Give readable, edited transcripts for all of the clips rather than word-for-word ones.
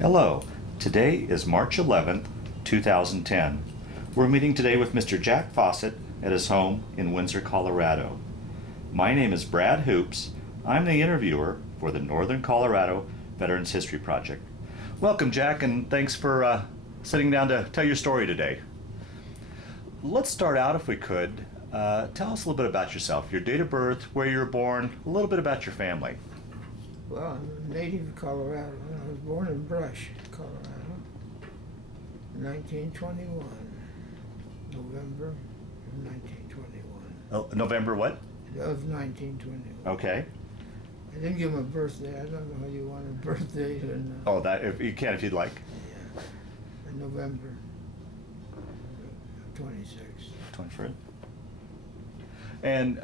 Hello, today is March 11th, 2010. We're meeting today with Mr. Jack Fawcett at his home in Windsor, Colorado. My name is Brad Hoops. I'm the interviewer for the Northern Colorado Veterans History Project. Welcome, Jack, and thanks for sitting down to tell your story today. Let's start out, if we could. Tell us a little bit about yourself, your date of birth, where you were born, a little bit about your family. Well, I'm a native of Colorado. I was born in Brush, Colorado, in 1921, November of 1921. Oh, November what? Of 1921. Okay. I didn't give him a birthday. I don't know whether you want a birthday or not. Oh, that if you can, if you'd like. Yeah, in November of 26. 23rd. And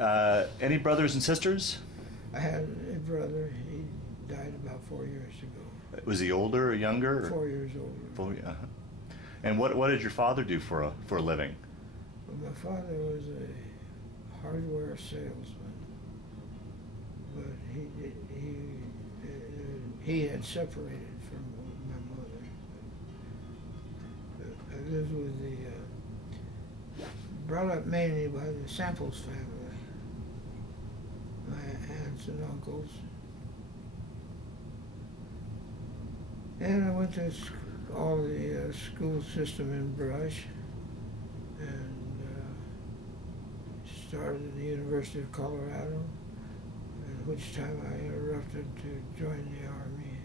any brothers and sisters? I had a brother. He died about 4 years ago. Was he older or younger? 4 years older. And what did your father do for a living? Well, my father was a hardware salesman, but he had separated from my mother. I lived with brought up mainly by the Samples family, my aunts and uncles. And I went to all the school system in Brush and started at the University of Colorado, at which time I interrupted to join the Army.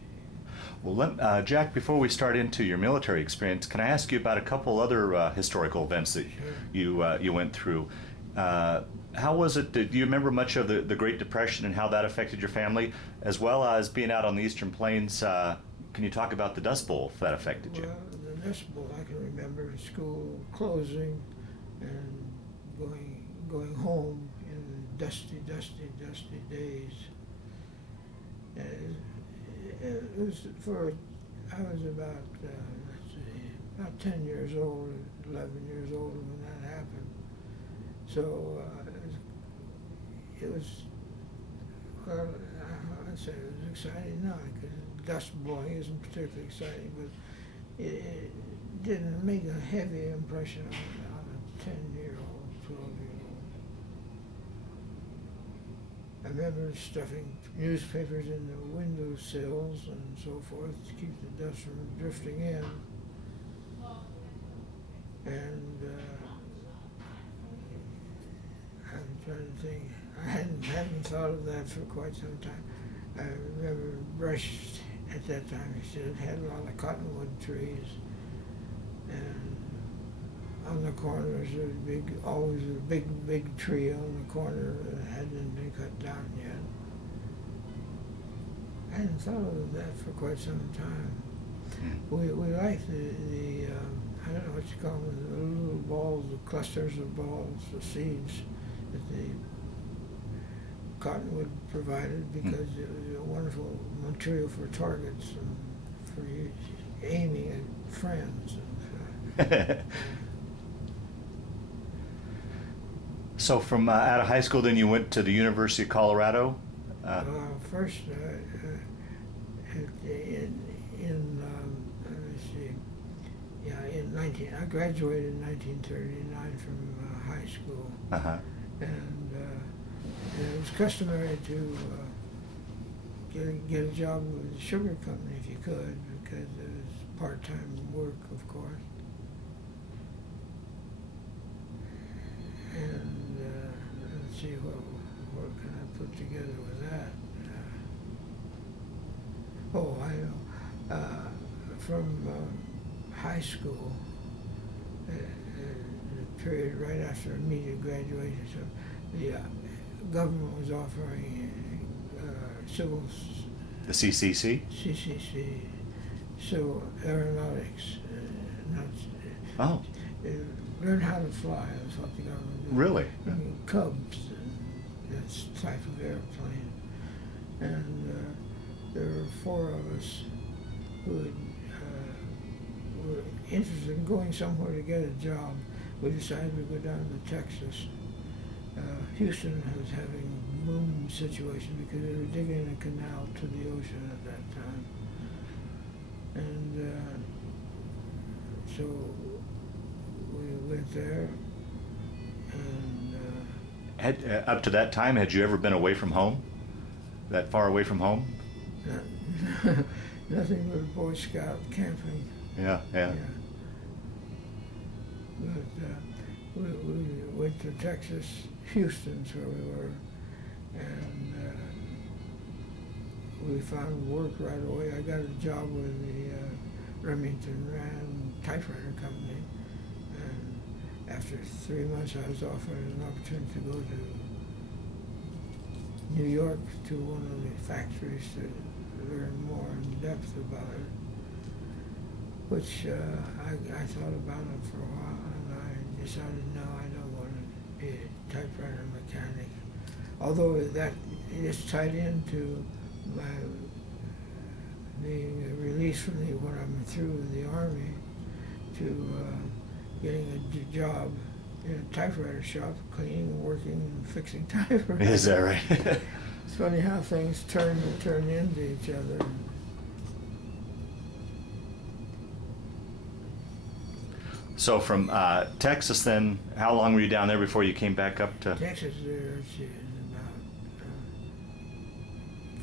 Well, Jack, before we start into your military experience, can I ask you about a couple other historical events that you went through? How was it? Do you remember much of the Great Depression and how that affected your family, as well as being out on the Eastern Plains? Can you talk about the Dust Bowl, if that affected you? Well, the Dust Bowl, I can remember school closing and going home in dusty days. And it was I was about, about 10 years old, 11 years old when that happened. So it was, well, I'd say it was exciting now, because dust blowing isn't particularly exciting, but it didn't make a heavy impression on a 10-year-old, 12-year-old. I remember stuffing newspapers in the windowsills and so forth to keep the dust from drifting in. And I'm trying to think, I hadn't thought of that for quite some time. I remember Brush at that time, he said, it had a lot of cottonwood trees, and on the corners there was always a big tree on the corner that hadn't been cut down yet. I hadn't thought of that for quite some time. We liked the I don't know what you call them, the little balls, the clusters of balls, the seeds that the cottonwood provided, because it was a wonderful material for targets and for aiming at friends. So from out of high school, then you went to the University of Colorado? First, I graduated in 1939 from high school. Uh-huh. And it was customary to get a job with the sugar company if you could, because it was part-time work, of course. And let's see, what can I put together with that? I know. From high school, the period right after immediate graduation, so the government was offering civil... The CCC? CCC, civil aeronautics. Learn how to fly, that's what the government did. Really? Cubs, and that type of airplane. And there were 4 of us who were interested in going somewhere to get a job. We decided to go down to Texas. Houston was having a boom situation because they were digging a canal to the ocean at that time. And so we went there, and Up to that time, had you ever been away from home? That far away from home? nothing but Boy Scout camping. Yeah, yeah. But we went to Texas, Houston's where we were, and we found work right away. I got a job with the Remington Rand typewriter company, and after 3 months I was offered an opportunity to go to New York to one of the factories to learn more in depth about it, which I thought about it for a while, and I decided, no, I don't want to be a typewriter mechanic. Although that is tied into my being released from when I'm through the Army to getting a job in a typewriter shop, cleaning, working, and fixing typewriters. Is that right? It's funny how things turn into each other. So from Texas, then, how long were you down there before you came back up to? Texas, let's see,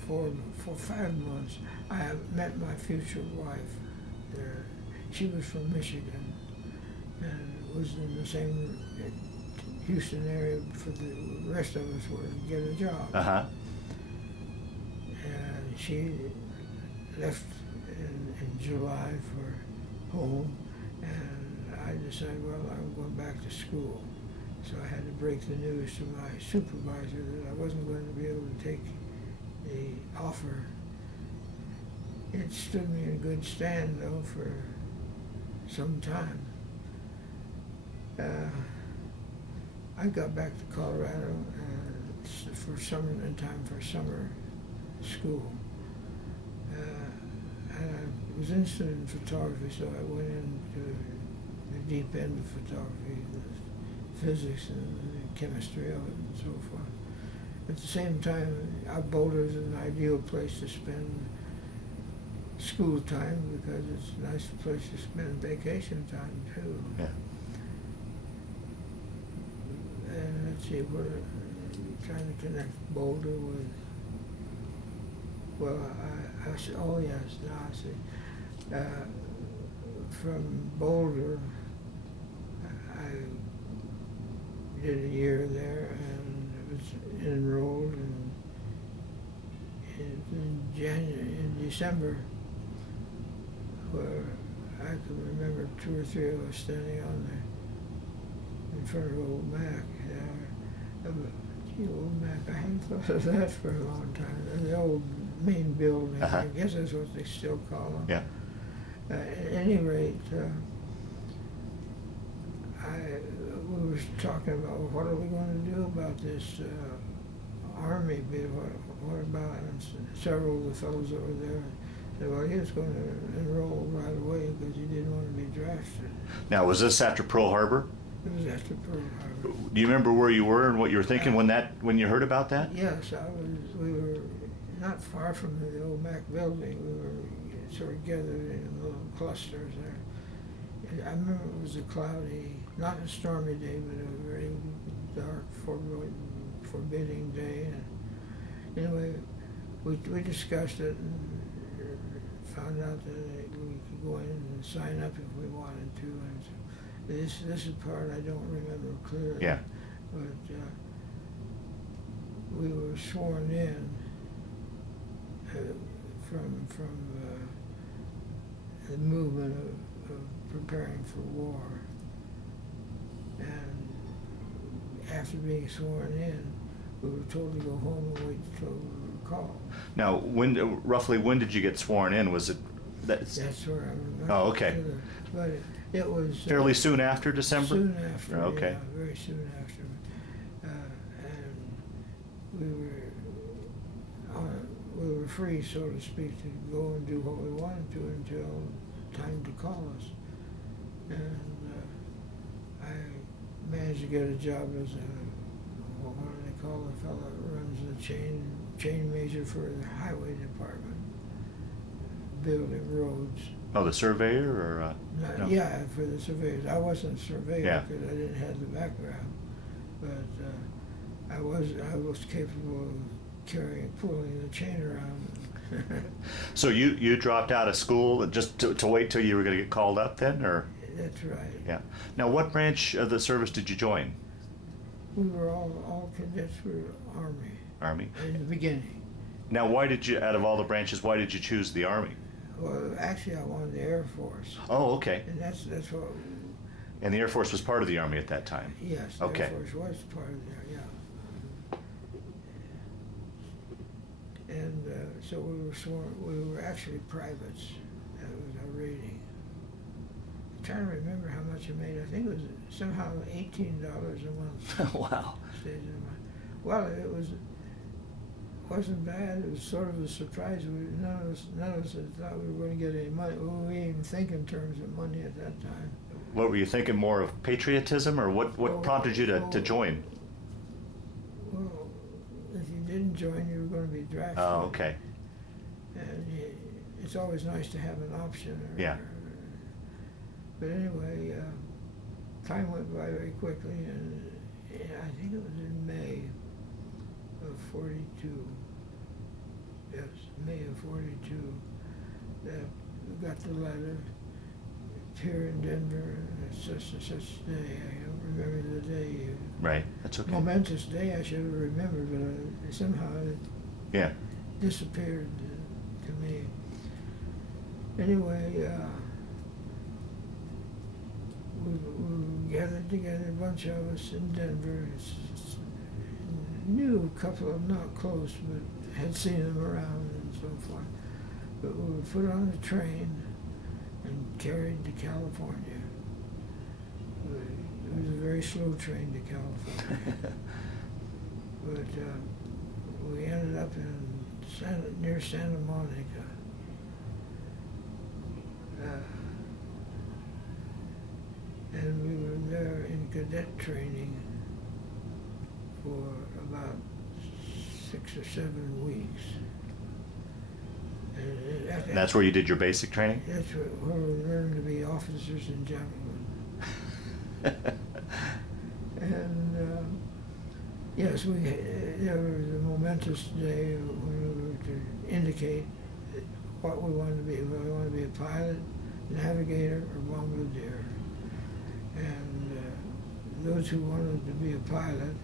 about 5 months. I met my future wife there. She was from Michigan and was in the same Houston area for the rest of us were to get a job. Uh-huh. And she left in July for home, and I decided, well, I'm going back to school. So I had to break the news to my supervisor that I wasn't going to be able to take the offer. It stood me in good stand, though, for some time. I got back to Colorado for summer, in time for summer school. And I was interested in photography, so I went into the deep end of photography, the physics and the chemistry of it and so forth. At the same time, Boulder is an ideal place to spend school time because it's a nice place to spend vacation time too. Yeah. And let's see, we're trying to connect Boulder with, well, I see, oh yes, now I see. From Boulder, I did a year there and was enrolled in December, where I can remember 2 or 3 of us standing in front of Old Mac. Gee, Old Mac, I hadn't thought of that for a long time. The old main building, Uh-huh. I guess that's what they still call them. Yeah. At any rate, we were talking about what are we going to do about this Army bid? What about it? And several of the fellows that were there said, well, he was going to enroll right away because he didn't want to be drafted. Now, was this after Pearl Harbor? It was after Pearl Harbor. Do you remember where you were and what you were thinking when you heard about that? Yes, we were not far from the old Mac building. We were sort of gathered in little clusters there. And I remember it was a cloudy, not a stormy day, but a very dark, forbidding day. And anyway, we discussed it and found out that we could go in and sign up if we wanted to. And so this is the part I don't remember clearly. Yeah. But we were sworn in from the movement of preparing for war. And after being sworn in, we were told to go home and wait until we were called. Now, roughly when did you get sworn in? Was it That's where I'm not Oh, okay. sure, but it was fairly soon after December? soon after. Okay. Yeah, very soon after. And we were free, so to speak, to go and do what we wanted to until time to call us. And I managed to get a job as what do they call the fellow that runs the chain major for the highway department, building roads. Oh, the surveyor, or no? Yeah, for the surveyors. I wasn't a surveyor Yeah. because I didn't have the background, but I was capable of pulling the chain around. So you dropped out of school just to wait till you were going to get called up then, or? That's right. Yeah. Now, what branch of the service did you join? We were all cadets were Army Army. in the beginning. Now, why did you, out of all the branches, why did you choose the Army? Well, actually, I wanted the Air Force, Oh, okay. and that's what. And the Air Force was part of the Army at that time? Yes, the Okay. Air Force was part of there. Yeah. And so we were sworn. We were actually privates. That was our rating. I'm trying to remember how much it made. I think it was somehow $18 a month. Wow. Stayed in my, well, wasn't bad. It was sort of a surprise. None of us had thought we were going to get any money. We didn't even think in terms of money at that time. What were you thinking, more of patriotism, or what Well, prompted you to join? Well, if you didn't join, you were going to be drafted. Oh, okay. And it's always nice to have an option. Yeah. But anyway, time went by very quickly, and I think it was in May of '42. Yes, May of '42. That we got the letter. It's here in Denver. It's such and such day. I don't remember the day. Right. That's okay. Momentous day. I should have remembered, but somehow it Yeah. disappeared to me. Anyway, we gathered together, a bunch of us in Denver. Knew a couple of them, not close, but had seen them around and so forth. But we were put on a train and carried to California. It was a very slow train to California. But we ended up near Santa Monica. And we were there in cadet training for about 6 or 7 weeks. And That's where you did your basic training? That's where we learned to be officers and gentlemen. And yes, there was a momentous day when we were to indicate what we wanted to be. Whether we wanted to be a pilot, navigator, or bombardier. And those who wanted to be a pilot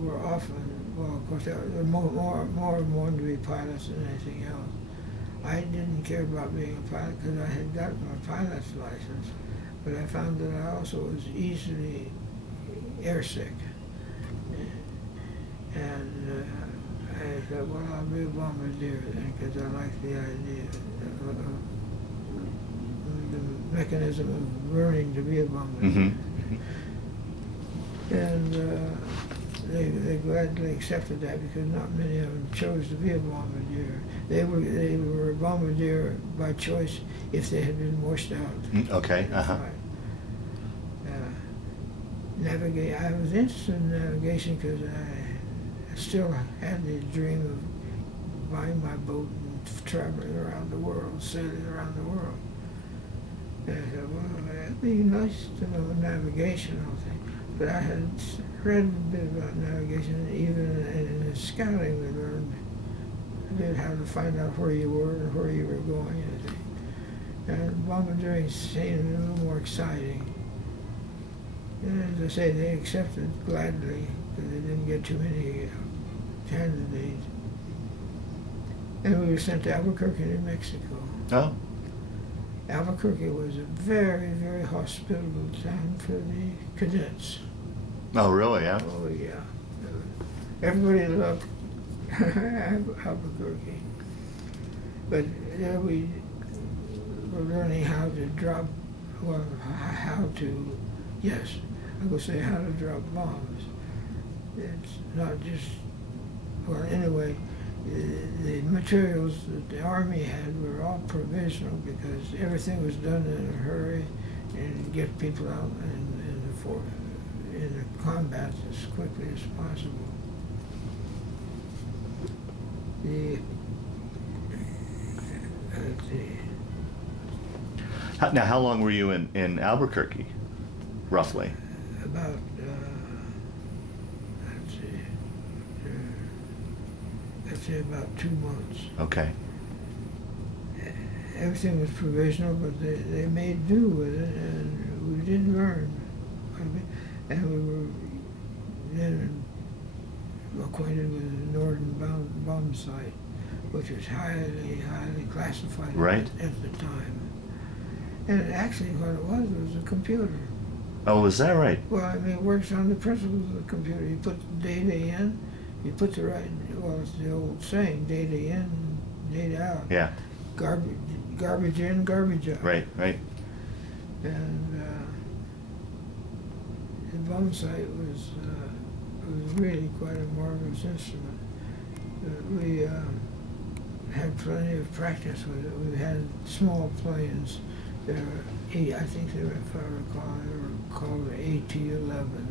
were often, well, of course, there were more wanted to be pilots than anything else. I didn't care about being a pilot because I had gotten my pilot's license, but I found that I also was easily airsick. And I thought, well, I'll be a bombardier then because I like the idea of the mechanism of learning to be a bombardier. Mm-hmm. And they gladly accepted that because not many of them chose to be a bombardier. They were a bombardier by choice if they had been washed out. Okay. Uh-huh. Navigate. I was interested in navigation because I still had the dream of buying my boat and traveling around the world, sailing around the world. And I thought, well, it'd be nice to know navigation, I think. But I had read a bit about navigation. Even in the scouting, we learned a bit how to find out where you were and where you were going, I think. And bombardiering seemed a little more exciting. And as I say, they accepted gladly because they didn't get too many candidates. And we were sent to Albuquerque, New Mexico. Oh. Albuquerque was a very, very hospitable town for the cadets. Oh, really? Yeah. Oh, yeah. Everybody loved Albuquerque. But there we were learning how to drop, well, how to, yes, I will say how to drop bombs. It's not just, well, anyway, the materials that the Army had were all provisional because everything was done in a hurry and get people out in the combat as quickly as possible. let's see, Now, how long were you in Albuquerque, roughly? about, let's say about 2 months. Okay. Everything was provisional, but they made do with it, and we did learn. And we were then acquainted with the Northern bomb site, which was highly classified Right. at the time. And actually what it was a computer. Oh, is that right? Well, I mean, it works on the principles of the computer. You put the data in, you put the right, well, it's the old saying, data in, data out. Yeah. Garbage in, garbage out. Right. Right. And the bomb site was really quite a marvelous instrument. We had plenty of practice with it. We had small planes. There were I think they were, if I recall, they were called the AT-11,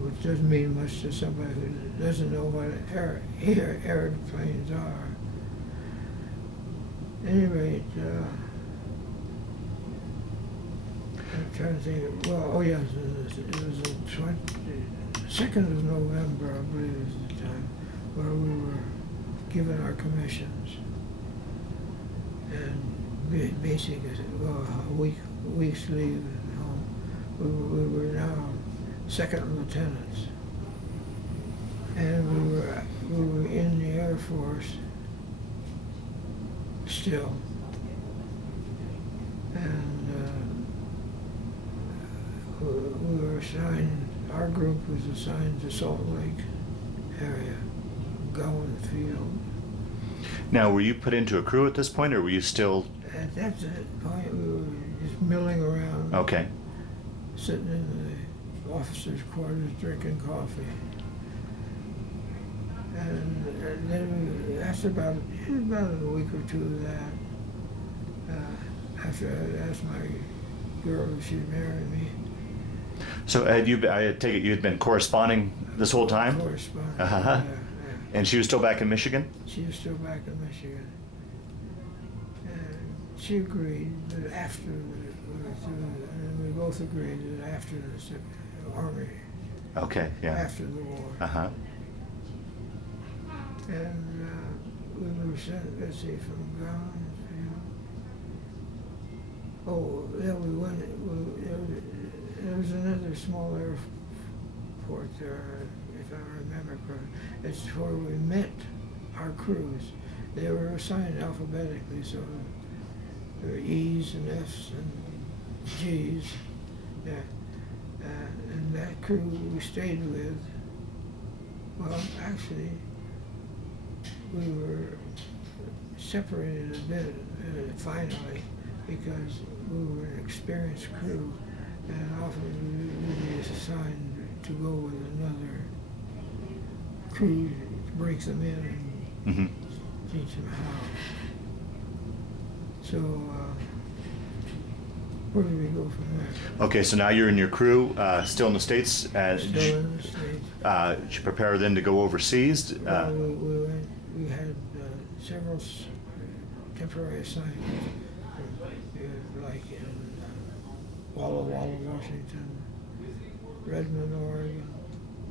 which doesn't mean much to somebody who doesn't know what airplanes are. At any rate, I'm trying to think. Well, oh yes, it was the 2nd of November, I believe, was the time where we were given our commissions, and basically, well, a week's leave at home. We were now second lieutenants, and we were in the Air Force still, and we were assigned. Our group was assigned to Salt Lake area, Gowan Field. Now, were you put into a crew at this point, or were you still? At that point, we were just milling around. Okay. Sitting in the officers' quarters drinking coffee. And then after about a week or two of that, after I asked my girl if she'd marry me. So I take it you had been corresponding this whole time? Corresponding. Uh-huh. Yeah. And she was still back in Michigan? She was still back in Michigan. And she agreed that after we were through, and we both agreed that after the Army, Okay, yeah. after the war. Uh-huh. And we were sent, let's see, from Gowan Field. Oh, yeah, there was another small airport there, if I remember correctly. It's where we met our crews. They were assigned alphabetically, so there were E's and F's and G's. Yeah. And that crew we stayed with, well, actually, we were separated a bit finally, because we were an experienced crew, and often we would be assigned to go with another crew to break them in and teach them how. So where do we go from there? Okay, so now you're in your crew, still in the States. Still in the States. Did you prepare then to go overseas? Well, we had several temporary assignments, like in Walla Walla, Washington, Redmond, Oregon.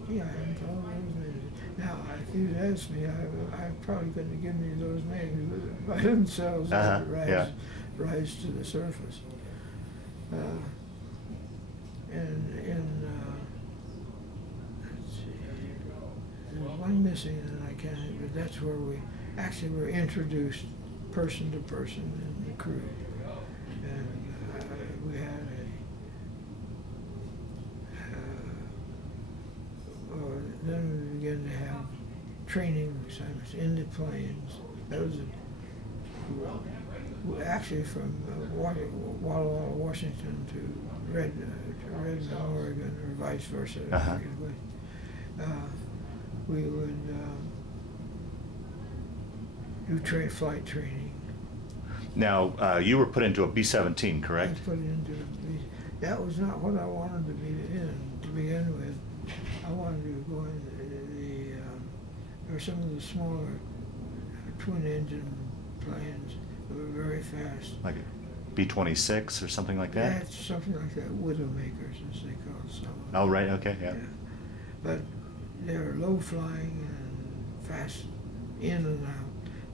Yeah, I haven't told those names. Now, if you'd asked me, I probably couldn't have given you those names by themselves. Rise to the surface. And in let's see, there's one missing and I can't, but that's where we actually were introduced person to person in the crew. And we had then we began to have training assignments in the planes. That was actually from Walla Walla, Washington to Redmond, Oregon, or vice versa. We would do flight training. Now, you were put into a B-17, correct? I was put into that was not what I wanted to be in to begin with. I wanted to go in or some of the smaller twin-engine planes, very fast. Like a B-26 or something like Yeah, that? it's something like that, Widowmakers, as they call some. Oh, right, okay, yeah. But they're low flying and fast in and out.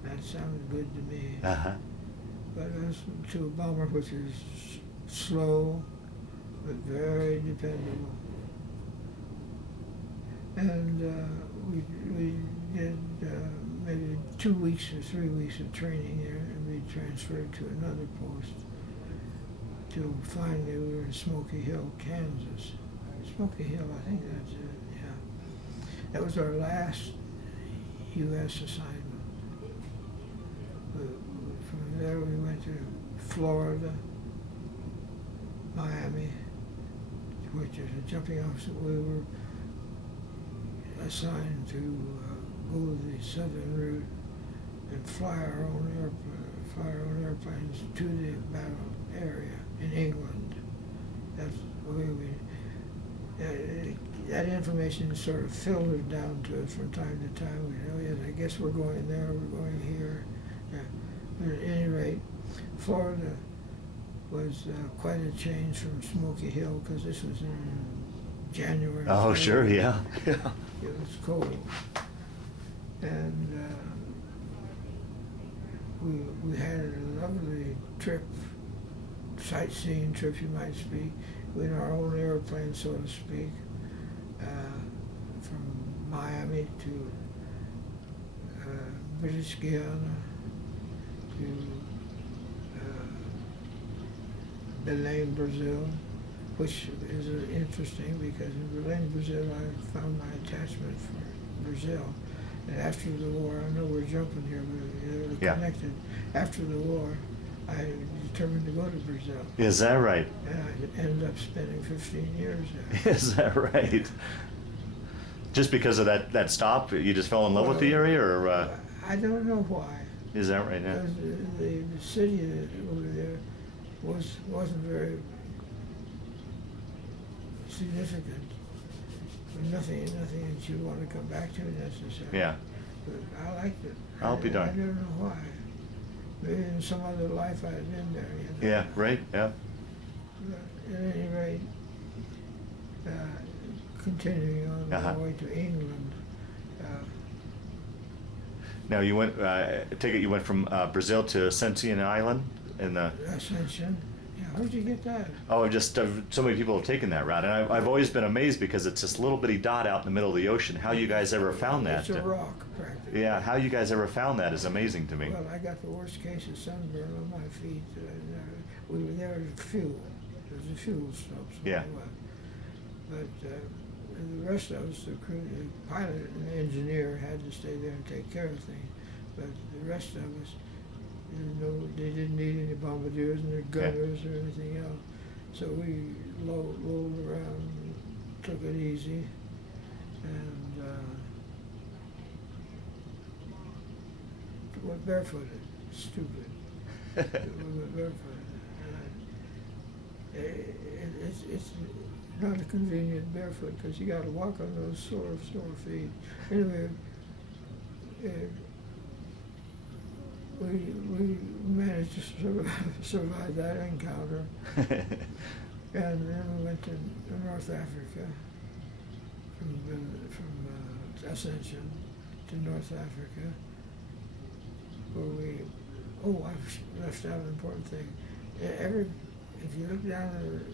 That sounded good to me. Uh-huh. But as to a bomber which is slow but very dependable. And we did maybe 2 weeks or 3 weeks of training there, and we transferred to another post till finally we were in Smoky Hill, Kansas. Smoky Hill, I think that's it, yeah. That was our last U.S. assignment. From there we went to Florida, Miami, which is a jumping off. So we were assigned to go the southern route and fly our own airplanes to the battle area in England. That's the way that information sort of filtered down to us from time to time. We know, yes, I guess we're going there, we're going here. Yeah. But at any rate, Florida was quite a change from Smoky Hill, because this was in January. Oh, sure, yeah. Yeah. It was cold. And we had a lovely trip, sightseeing trip, you might speak, in our own airplane, so to speak, from Miami to British Guiana to Belém, Brazil, which is interesting because in Belém, Brazil, I found my attachment for Brazil. And after the war, I know we're jumping here, but they're connected. After the war, I determined to go to Brazil. Is that right? And I ended up spending 15 years there. Is that right? Just because of that stop, you just fell in love with the area, or? I don't know why. Is that right? Yeah. Because the city over there wasn't very significant. Nothing that you want to come back to necessarily. Yeah. But I liked it. I'll be darned. I don't know why. Maybe in some other life I had been there. You know? Yeah, right, yeah. But at any rate, continuing on Uh-huh. my way to England. Now you went, I take it you went from Brazil to Ascension Island in the... Ascension. Yeah, how'd you get that? Oh, just so many people have taken that route, and I've always been amazed because it's this little bitty dot out in the middle of the ocean. How you guys ever found that? It's a rock, practically. Yeah, how you guys ever found that is amazing to me. Well, I got the worst case of sunburn on my feet. We were there to fuel. There was a fuel stop. So Yeah. But the rest of us, the crew, the pilot and the engineer had to stay there and take care of things. But the rest of us, they didn't need any bombardiers and their gunners or anything else. So we rolled around, took it easy, and went barefooted. Stupid. We went barefooted. It's not a convenient barefoot because you got to walk on those sore feet. Anyway, we managed to survive that encounter, and then we went to North Africa, from Ascension to North Africa, where I left out an important thing. If you look down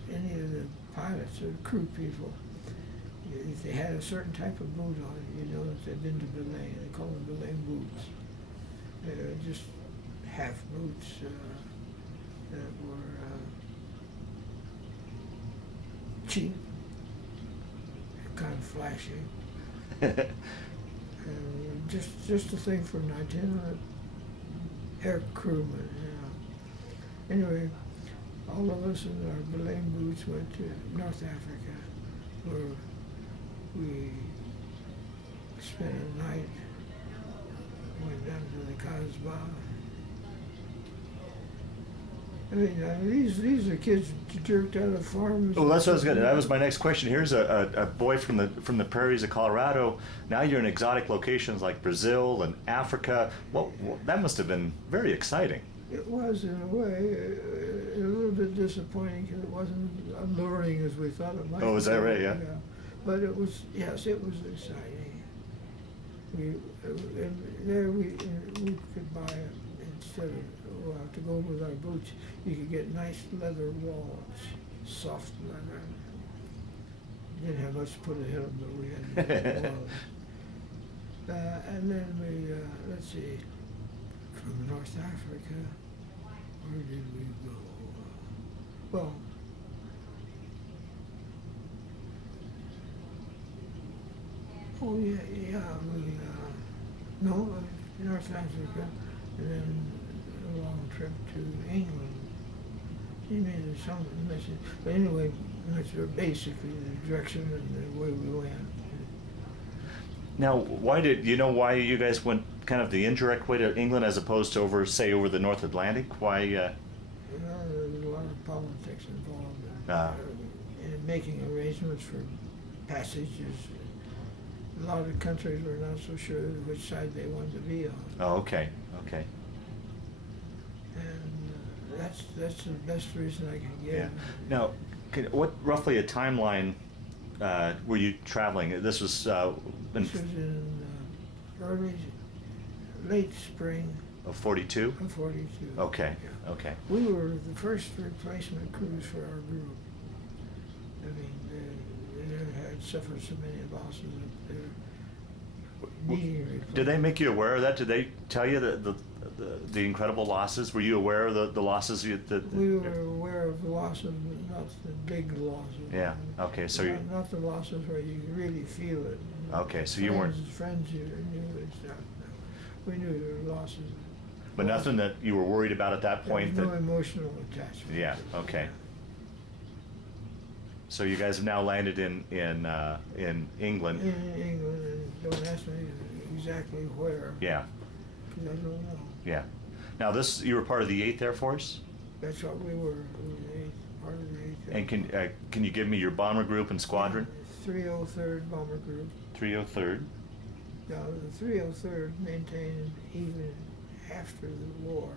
at any of the pilots or crew people, if they had a certain type of boot on, you know that they'd been to Belém. They call them Belém boots. They're just half boots that were cheap, kind of flashy. Just a thing for an itinerant air crewman, you know. Anyway, all of us in our Belém boots went to North Africa, where we spent a night, went down to the Kasbah. I mean, these are kids jerked out of farms. Well, that's what I was gonna. That was my next question. Here's a boy from the prairies of Colorado. Now you're in exotic locations like Brazil and Africa. Well, that must have been very exciting. It was in a way a little bit disappointing because it wasn't alluring as we thought it might be. Oh, is that right? Yeah. But it was, yes, it was exciting. And there we could buy, instead of, well, to go with our boots, you could get nice leather wallets, soft leather. Didn't have much to put ahead of them, but we had wallets. And then we, let's see, from North Africa, where did we go? Well, oh yeah, we, no, North Africa, and then a long trip to England. He made some message, but anyway, that's basically the direction and the way we went. Now, why you guys went kind of the indirect way to England as opposed to over the North Atlantic? Why? Well, there was a lot of politics involved in making arrangements for passages. A lot of countries were not so sure which side they wanted to be on. Oh, okay. And that's the best reason I can give. Yeah. Now, what roughly a timeline were you traveling? This was This was in late spring of 42? of 42. Okay. Yeah. Okay. We were the first replacement crews for our group. I mean, they had suffered so many losses that they're needing replacement. Did they make you aware of that? Did they tell you the incredible losses? Were you aware of the losses? We were aware of the losses, but not the big losses. Yeah. Okay. So not the losses where you really feel it. Okay. So you weren't. Friends you knew and stuff. We knew there were losses. But nothing that you were worried about at that point. There was no emotional attachment. Yeah. Okay. So you guys have now landed in England. In England, and don't ask me exactly where. Yeah. Because I don't know. Yeah. Now you were part of the 8th Air Force? That's what we were. We were the part of the 8th. And can you give me your bomber group and squadron? 303rd Bomber Group. 303rd. Now, the 303rd maintained even after the war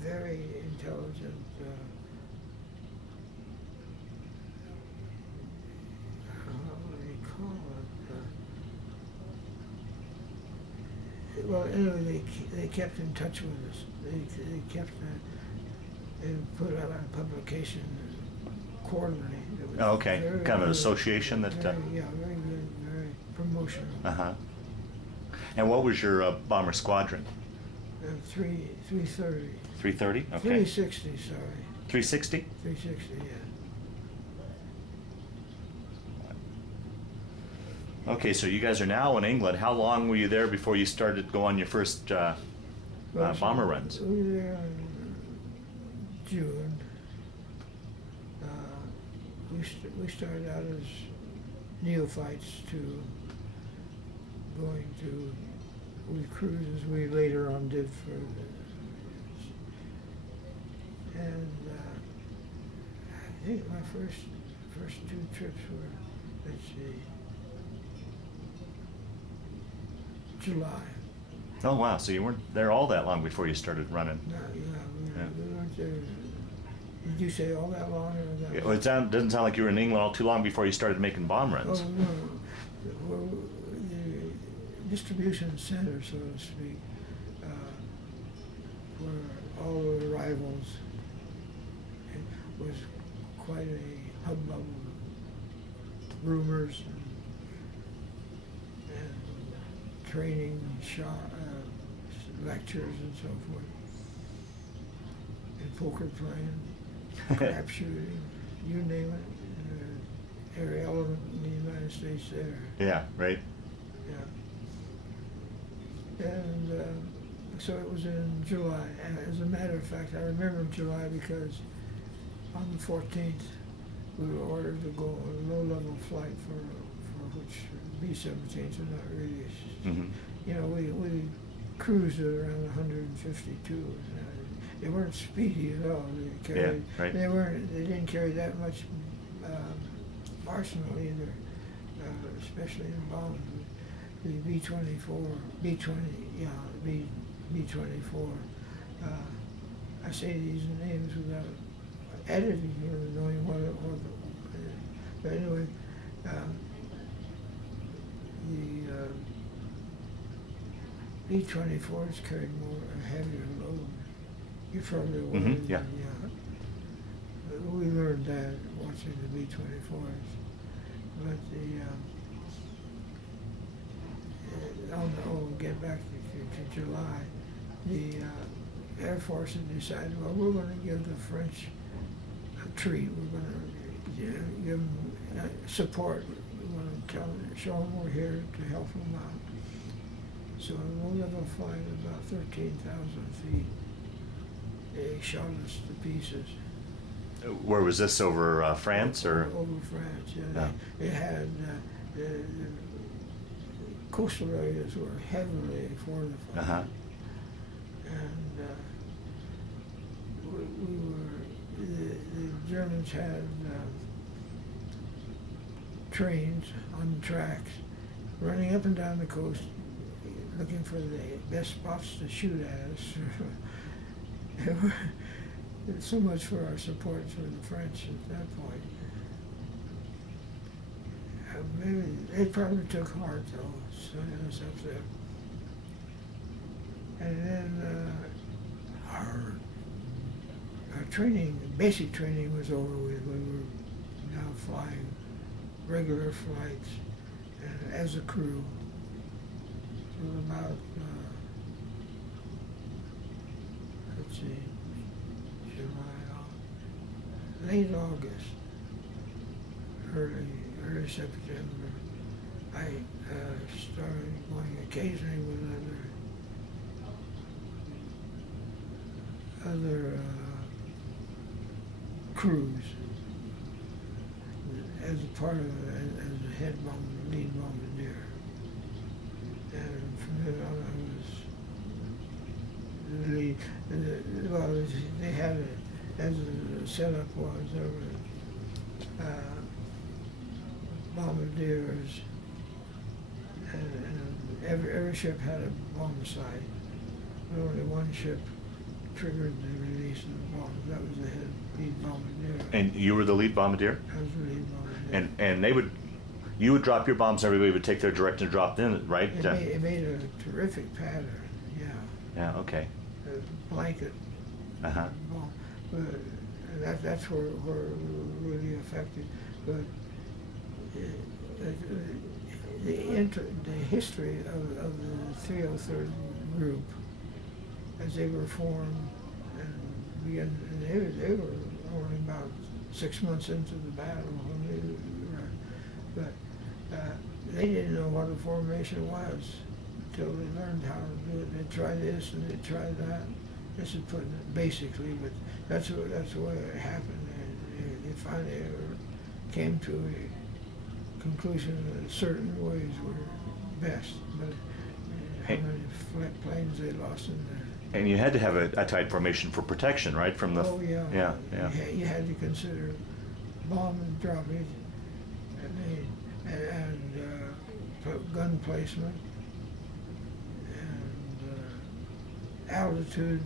very intelligent what do you call it? Well, anyway, they kept in touch with us. They kept and put out a publication quarterly. Oh, okay. Very, Kind of an association that. very good, very promotional. And what was your bomber squadron? 330. 330. Okay. 360, sorry. 360. 360, yeah. Okay, so you guys are now in England. How long were you there before you started to go on your first bomber runs? We were there in June. We started out as neophytes to going to with cruises we later on did for and I think my first 2 trips were, let's see, July. Oh wow! So you weren't there all that long before you started running. No, we weren't there. Did you say all that long? Or that Well, it doesn't sound like you were in England all too long before you started making bomb runs. Oh no, well, the distribution center, so to speak, where all the arrivals, it was quite a hubbub of rumors and training, lectures and so forth, and poker playing, crap shooting, you name it, every element in the United States there. Yeah, right. Yeah. And so it was in July. And as a matter of fact, I remember July because on the 14th, we were ordered to go on a low-level flight for which B-17s are not really, Mm-hmm. you know, we cruised at around 152. They weren't speedy at all. They carried, Yeah, right. They didn't carry that much arsenal either, especially in bombs. The B-24, B-20, yeah, B-24. I say these names without editing or knowing what it was. But anyway, the B-24s carried a heavier load. You probably aware. Mm-hmm, yeah. We learned that watching the B-24s. But I'll get back to July. The Air Force had decided, well, we're going to give the French a treat. We're going to give them support. We're going to show them we're here to help them out. So in one level flight about 13,000 feet, they shot us to pieces. Where was this, over France or? Over France, yeah. Yeah. They had the coastal areas were heavily fortified. Uh-huh. And the Germans had trains on tracks running up and down the coast looking for the best spots to shoot at us. So much for our support for the French at that point. Maybe they probably took heart though, sending us up there. And then our training, basic training was over with. We were now flying regular flights and as a crew. It was about, let's see, late August, early September, I started going occasionally with other crews as a part of as a lead bombardier. And from then on, I was the lead. Well, they had it. As the setup was, there were bombardiers, and every ship had a bomb sight. But only one ship triggered the release of the bombs. That was the head lead bombardier. And you were the lead bombardier? I was the lead bombardier. And you would drop your bombs, everybody would take their direct and drop in, right? It made a terrific pattern, yeah. Yeah, okay. A blanket Uh-huh. bomb. But that's where we were really affected. But the history of the 303rd group, as they were formed, and they were only about 6 months into the battle when we were, but they didn't know what a formation was until they learned how to do it. They tried this and they tried that. This is putting it basically, but that's the way it happened. And they finally came to a conclusion that certain ways were best, but how many planes they lost in there. And you had to have a tight formation for protection, right? From the yeah. Yeah. You had to consider bomb dropping and gun placement and altitude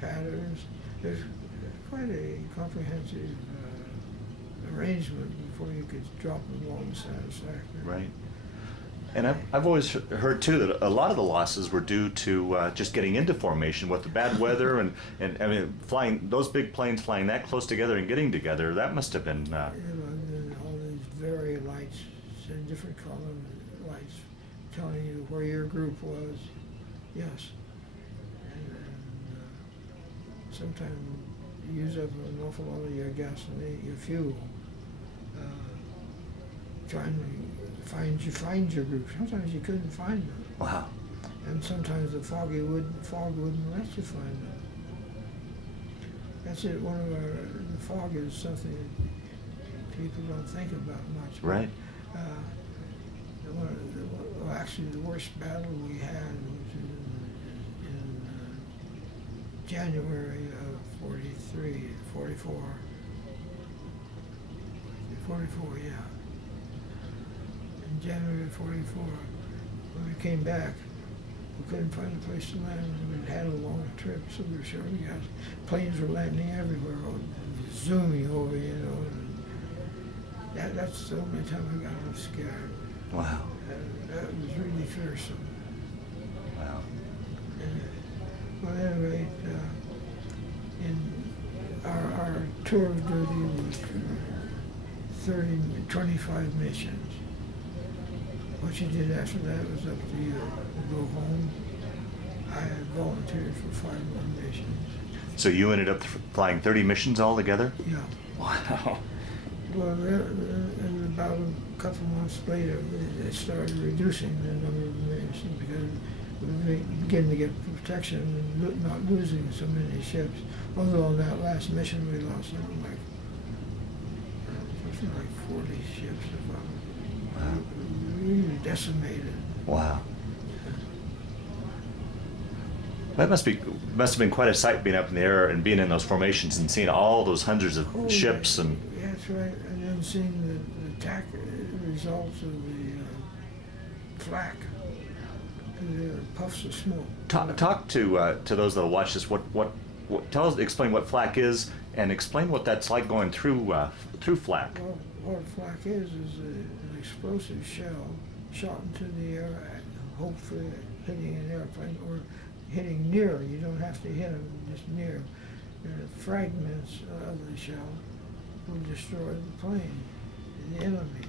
patterns. There's quite a comprehensive arrangement before you could drop the bomb satisfactorily. Right. And I've always heard too that a lot of the losses were due to just getting into formation with the bad weather and I mean flying those big planes flying that close together and getting together. That must have been. All these very lights, different color lights, telling you where your group was. Yes. Sometimes you use up an awful lot of your gasoline, your fuel, trying to find your group. Sometimes you couldn't find them. Wow. And sometimes the fog wouldn't let you find them. That's it. The fog is something that people don't think about much. Right. Actually, the worst battle we had was in January of 44, yeah. In January of 44, when we came back, We couldn't find a place to land. We'd had a long trip, so we were showing guys. Planes were landing everywhere, zooming over, you know. And that's the only time I got a little scared. Wow. That was really fearsome. Wow. Well, at any rate, in our tour of duty was 25 missions. What you did after that was up to you. To go home. I had volunteered for 5 more missions. So you ended up flying 30 missions altogether? Yeah. Wow. Well, and about a couple months later, they started reducing the number of missions because we were beginning to get protection and not losing so many ships. Although on that last mission we lost something like 40 ships. Wow. We were decimated. Wow. That must have been quite a sight being up in the air and being in those formations and seeing all those hundreds of ships and. Yeah, that's right. And then seeing the attack results of the flak, the puffs of smoke. Talk to those that will watch this. Explain what flak is, and explain what that's like going through flak. Well, what flak is an explosive shell shot into the air, hopefully hitting an airplane or hitting near. You don't have to hit them, just near. The fragments of the shell will destroy the plane, the enemy.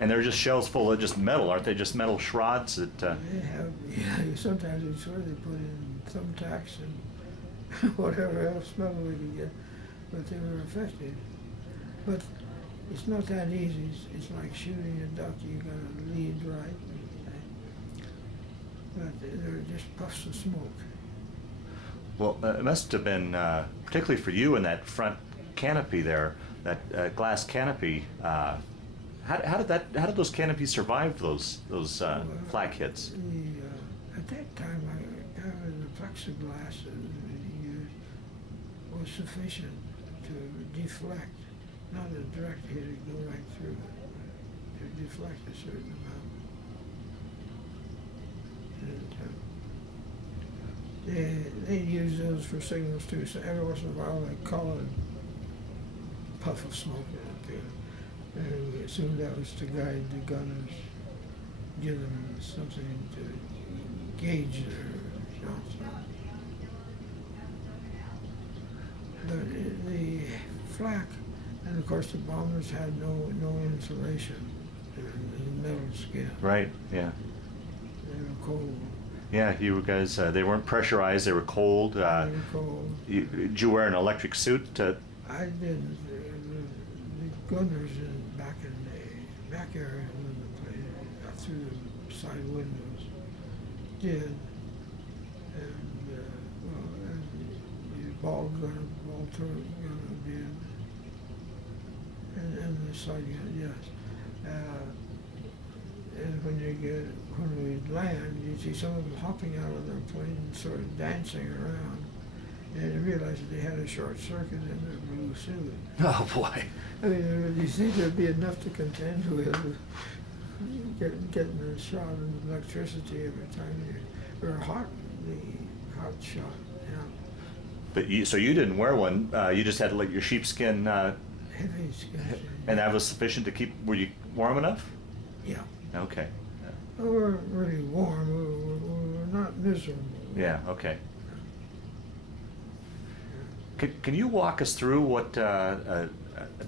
And they're just shells full of just metal, aren't they? Just metal shrods that. They have, yeah. Sometimes it's where they put in thumbtacks and whatever else metal we could get, but they were effective. But it's not that easy. It's like shooting a duck. You got to lead right. But they're just puffs of smoke. Well, it must have been, particularly for you in that front canopy there, that glass canopy. How did those canopies survive those flak hits? At that time, the plexiglass that we used was sufficient to deflect, not a direct hit, it go right through, to deflect a certain amount. They use those for signals too, so every once in a while they call a puff of smoke out there. And we assumed that was to guide the gunners, give them something to gauge their shots. The flak, and of course the bombers had no insulation, the metal skin. Right. Yeah. They were cold. Yeah, you guys, they weren't pressurized, they were cold. They were cold. Did you wear an electric suit? I didn't. The gunners back in the back area of the plane, through the side windows, did. And, the ball turret gunner did. And the side gun, yes. And when we land, you see some of them hopping out of their plane and sort of dancing around. And you realize that they had a short circuit in their blue suit. Oh boy. I mean, you think there'd be enough to contend with getting a shot of electricity every time or the hot shot, yeah. But so you didn't wear one, you just had to let your sheepskin, Heavy skin. and that was sufficient to keep, were you warm enough? Yeah. Okay. We weren't really warm, we were not miserable. Yeah, okay. Can you walk us through what a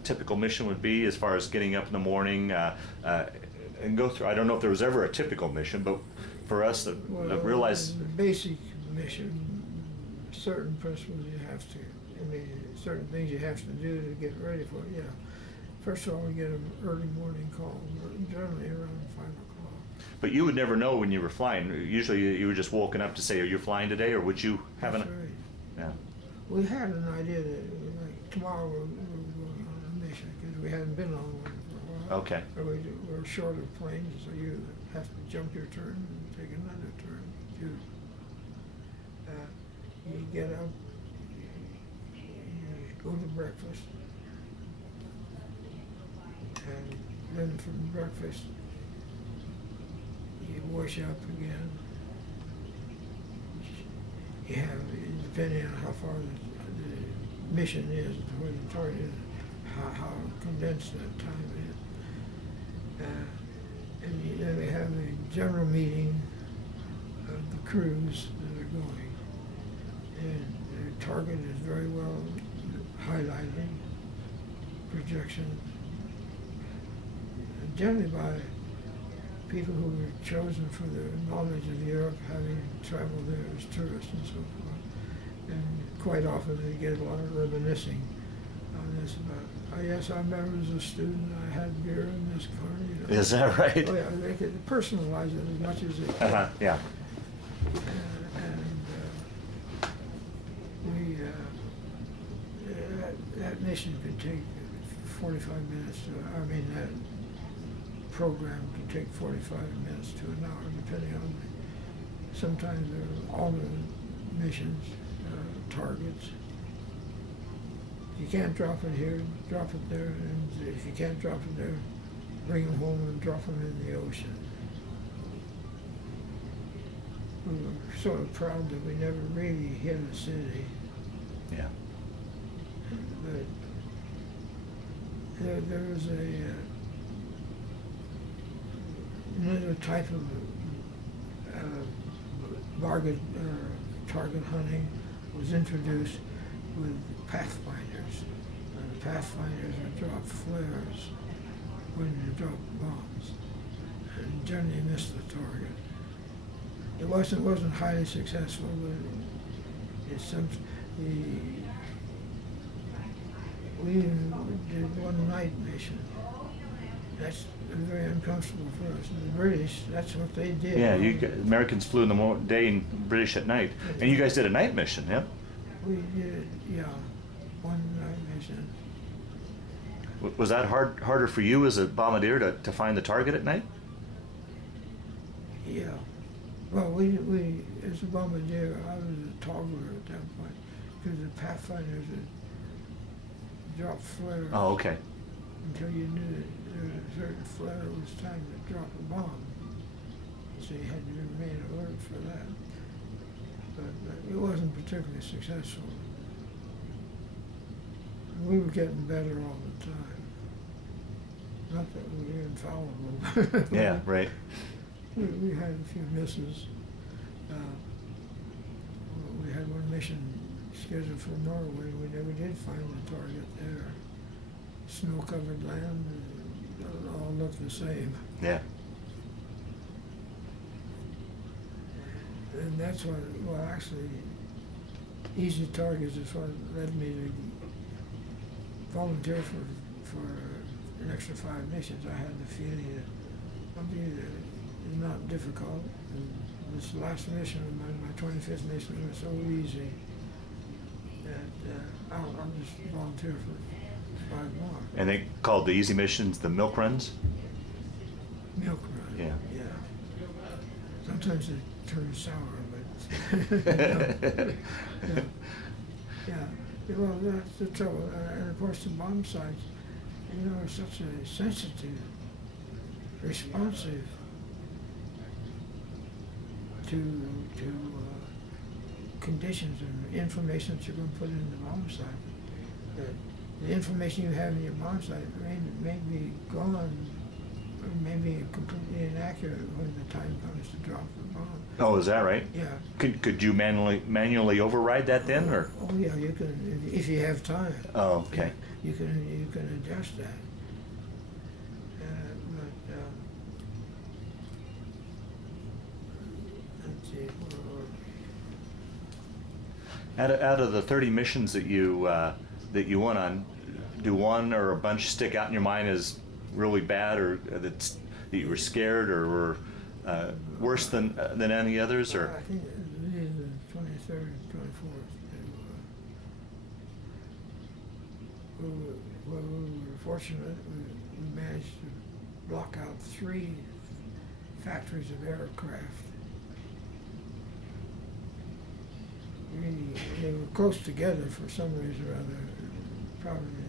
typical mission would be as far as getting up in the morning and go through? I don't know if there was ever a typical mission, but for us to realize the basic mission, certain principles you have to. I mean, certain things you have to do to get ready for it. Yeah. First of all, we get an early morning call, generally around 5 o'clock. But you would never know when you were flying. Usually, you were just woken up to say, "Are you flying today?" Or would you have That's right. Yeah. We had an idea that like tomorrow we're going on a mission because we hadn't been on one for a while. Okay. Or we're short of planes, so you have to jump your turn and take another turn. You get up, you go to breakfast, and then from breakfast you wash up again, you have, depending on how far the mission is, where the target is, how condensed that time is. And then we have a general meeting of the crews that are going. And their target is very well highlighted, projection, generally by people who were chosen for their knowledge of Europe, having traveled there as tourists and so forth. And quite often they get a lot of reminiscing on this about, oh yes, I remember as a student I had beer in this car. You know. Is that right? Oh yeah, they could personalize it as much as they can. Yeah. That mission could take 45 minutes that program could take 45 minutes to an hour, depending on sometimes there are alternate missions, targets. If you can't drop it here, drop it there, and if you can't drop it there, bring them home and drop them in the ocean. We were sort of proud that we never really hit a city. Yeah. But there was another type of target hunting was introduced with pathfinders. The pathfinders would drop flares when they drop bombs and generally missed the target. It wasn't highly successful, but we did one night mission. That's very uncomfortable for us. And the British, that's what they did. Yeah, Americans flew in the day and British at night. And you guys did a night mission, yeah? We did, yeah, one night mission. Was that harder for you as a bombardier to find the target at night? Yeah. Well, we as a bombardier, I was a toggler at that point, because the pathfinders would drop flares. Oh, okay. Until you knew that there was a certain flare, it was time to drop a bomb. So you had to remain alert for that. But it wasn't particularly successful. We were getting better all the time. Not that we were infallible. Yeah, right. We had a few misses. We had one mission scheduled for Norway. We never did find the target there. Snow-covered land, it all looked the same. Yeah. And that's what, well, actually, easy targets is what led me to volunteer for an extra 5 missions. I had the feeling that it's not difficult. And this last mission, my 25th mission, was so easy that I'll just volunteer for 5 more. And they called the easy missions the milk runs? Milk run. Yeah. Yeah. Sometimes it turns sour, but yeah. Well, that's the trouble. And of course, the bomb sites, are such a sensitive, responsive to conditions and information that you're going to put in the bomb site. That the information you have in your bomb site may be gone, or may be completely inaccurate when the time comes to drop the bomb. Oh, is that right? Yeah. Could you manually override that then, or? Oh yeah, you can if you have time. Oh, okay. You can adjust that. Let's see. Out of the 30 missions that you went on, do one or a bunch stick out in your mind as really bad, or that you were scared, or were worse than any others, or? I think it is the 23rd and 24th. We were fortunate. We managed to block out 3 factories of aircraft. They were close together for some reason or other, probably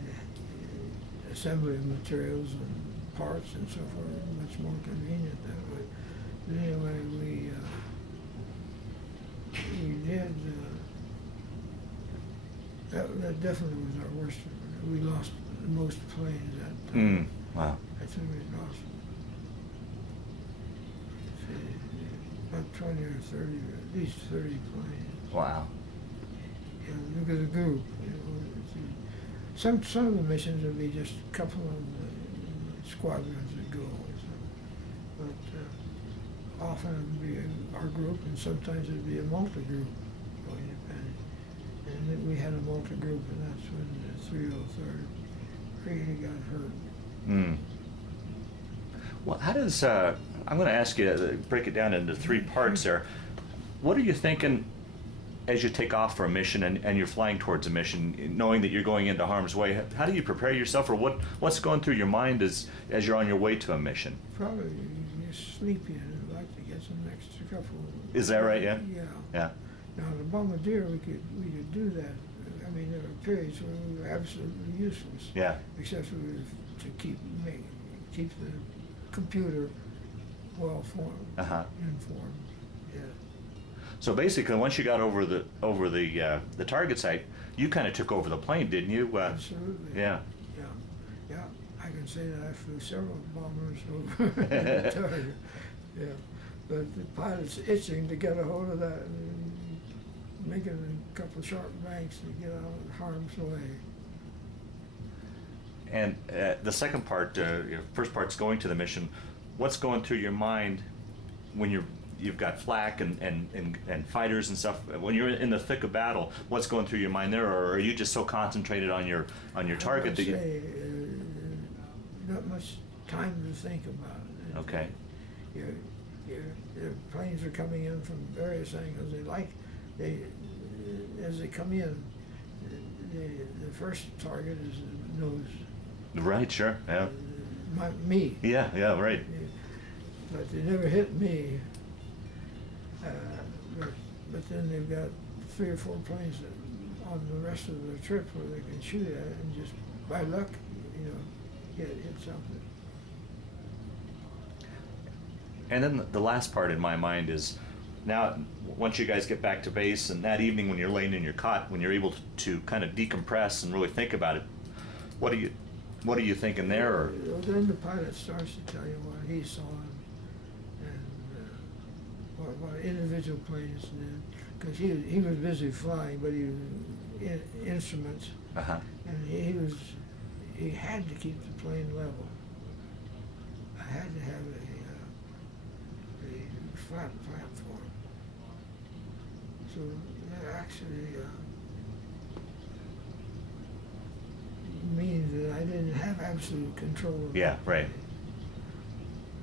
assembly of materials and parts and so forth, much more convenient that way. But anyway, we did That definitely was our worst. We lost the most planes that time. Wow. I think we lost about 20 or 30, at least 30 planes. Wow. Yeah, look at the group. Some of the missions would be just a couple of squadrons that go. But often it would be our group, and sometimes it would be a multi-group going to. And then we had a multi-group, and that's when the 303rd really got hurt. Well, how does, I'm going to ask you to break it down into three parts there. What are you thinking as you take off for a mission and you're flying towards a mission, knowing that you're going into harm's way? How do you prepare yourself, or what's going through your mind as you're on your way to a mission? Probably you're sleepy and I'd like to get some extra couple. Is that right, yeah? Yeah. Yeah. Now, the Bombardier, we could do that. I mean, there were periods where we were absolutely useless. Yeah. Except for to keep the computer well informed. Yeah. So basically, once you got over the target site, you kind of took over the plane, didn't you? Absolutely. Yeah. Yeah. I can say that I flew several bombers over the target. Yeah. But the pilot's itching to get a hold of that, and making a couple of sharp banks to get out of harm's way. And the second part, your first part's going to the mission. What's going through your mind when you've got flak and fighters and stuff? When you're in the thick of battle, what's going through your mind there, or are you just so concentrated on your target that you? Not much time to think about it. Okay. Your planes are coming in from various angles. As they come in, the first target is the nose. Right. Sure. Yeah. Me. Yeah. Yeah. Right. But they never hit me. But then they've got 3 or 4 planes on the rest of the trip where they can shoot at it, and just by luck, hit something. And then the last part in my mind is, now once you guys get back to base, and that evening when you're laying in your cot, when you're able to kind of decompress and really think about it, what are you thinking there? Or? Well, then the pilot starts to tell you what he saw and what individual planes did, because he was busy flying, but he was in instruments, and he had to keep the plane level. I had to have a flat platform. So that actually means that I didn't have absolute control of Yeah, the right.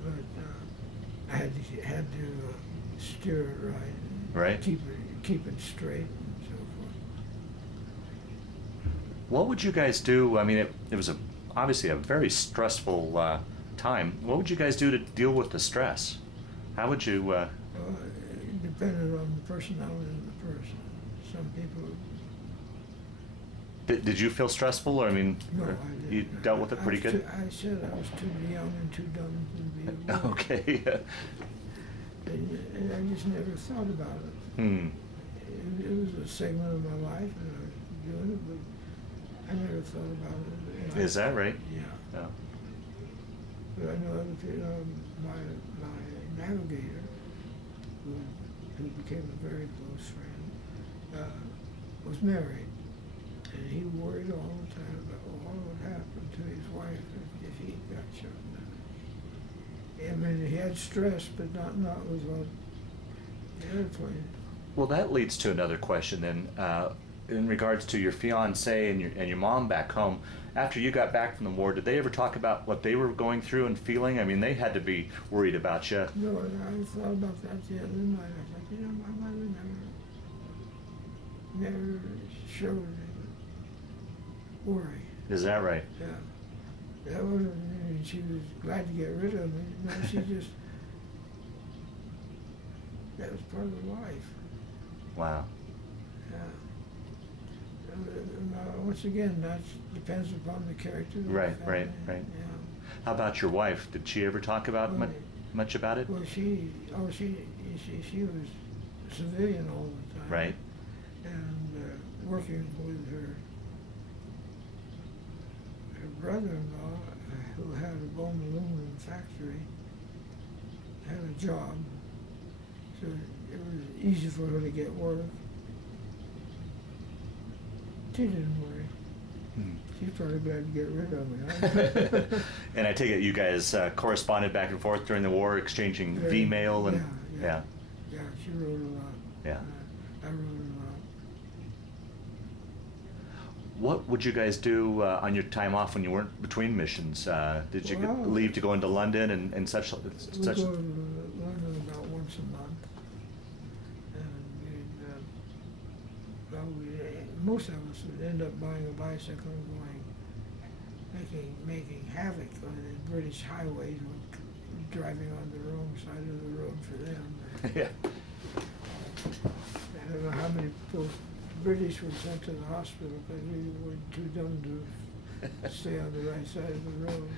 plane. But I had to steer it right. And Right. Keep it straight and so forth. What would you guys do? I mean, it was obviously a very stressful time. What would you guys do to deal with the stress? How would you? It depended on the personality of the person. Some people. Did you feel stressful, or I mean, No, I didn't. you dealt with it pretty good? I said I was too young and too dumb to be aware. Okay. And I just never thought about it. It was a segment of my life, and I was doing it, but I never thought about it. Is that right? Yeah. No. But I know other people, my navigator, who became a very close friend, was married. And he worried all the time about what would happen to his wife if he got shot down. I mean, he had stress, but not with what the other plane. Well, that leads to another question then, in regards to your fiance and your mom back home. After you got back from the war, did they ever talk about what they were going through and feeling? I mean, they had to be worried about you. No, I thought about that the other night. I was like, my mother never showed worry. Is that right? Yeah. That wasn't, she was glad to get rid of me. No, she just, that was part of life. Wow. Yeah. Once again, that depends upon the character of the Right, family. right. Yeah. How about your wife? Did she ever talk about much about it? Well, she was a civilian all the time. Right. And working with her brother-in-law, who had a bone aluminum factory, had a job, so it was easy for her to get work. She didn't worry. She's probably glad to get rid of me. Huh? And I take it you guys corresponded back and forth during the war, exchanging V-mail and yeah. She wrote a lot. Yeah. I wrote a lot. What would you guys do on your time off when you weren't between missions? Did you leave to go into London and such? We go to London about once a month, and most of us would end up buying a bicycle and making havoc on the British highways, driving on the wrong side of the road for them. Yeah. I don't know how many people British were sent to the hospital because we were too dumb to stay on the right side of the road.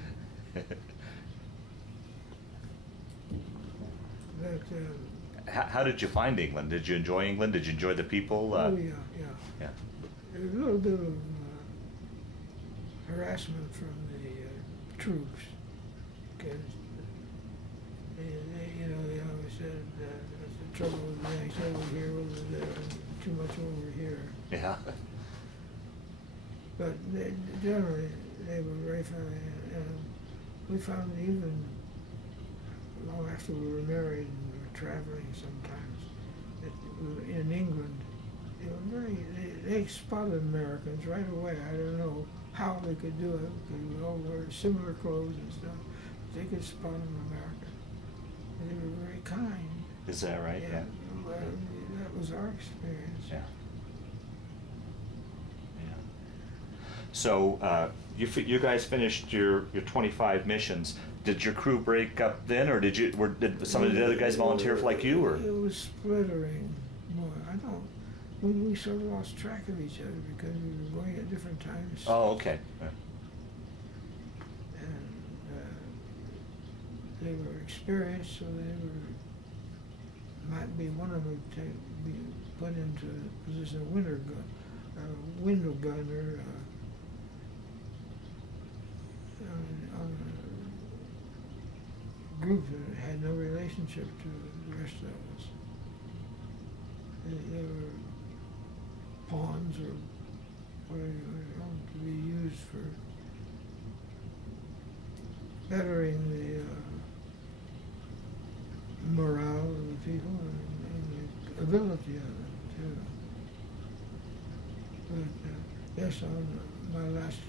But, How did you find England? Did you enjoy England? Did you enjoy the people? oh yeah. There was a little bit of harassment from the troops, because they always said that's the trouble with the nice over here, over there, and too much over here. Yeah. But generally, they were very friendly, and we found even long after we were married and we were traveling sometimes, that in England, they spotted Americans right away. I don't know how they could do it, because we all wore similar clothes and stuff. They could spot an American. And they were very kind. Is that right? Yeah. That was our experience. Yeah. So you guys finished your 25 missions. Did your crew break up then, or did some of the other guys volunteer like you, or? It was splittering more. We sort of lost track of each other because we were going at different times. Oh, okay. Yeah. And they were experienced, so might be one of them to be put into a position of window gunner. On a group that had no relationship to the rest of us. They were pawns or whatever to be used for bettering the morale of the people and the ability of them too. But yes, on my last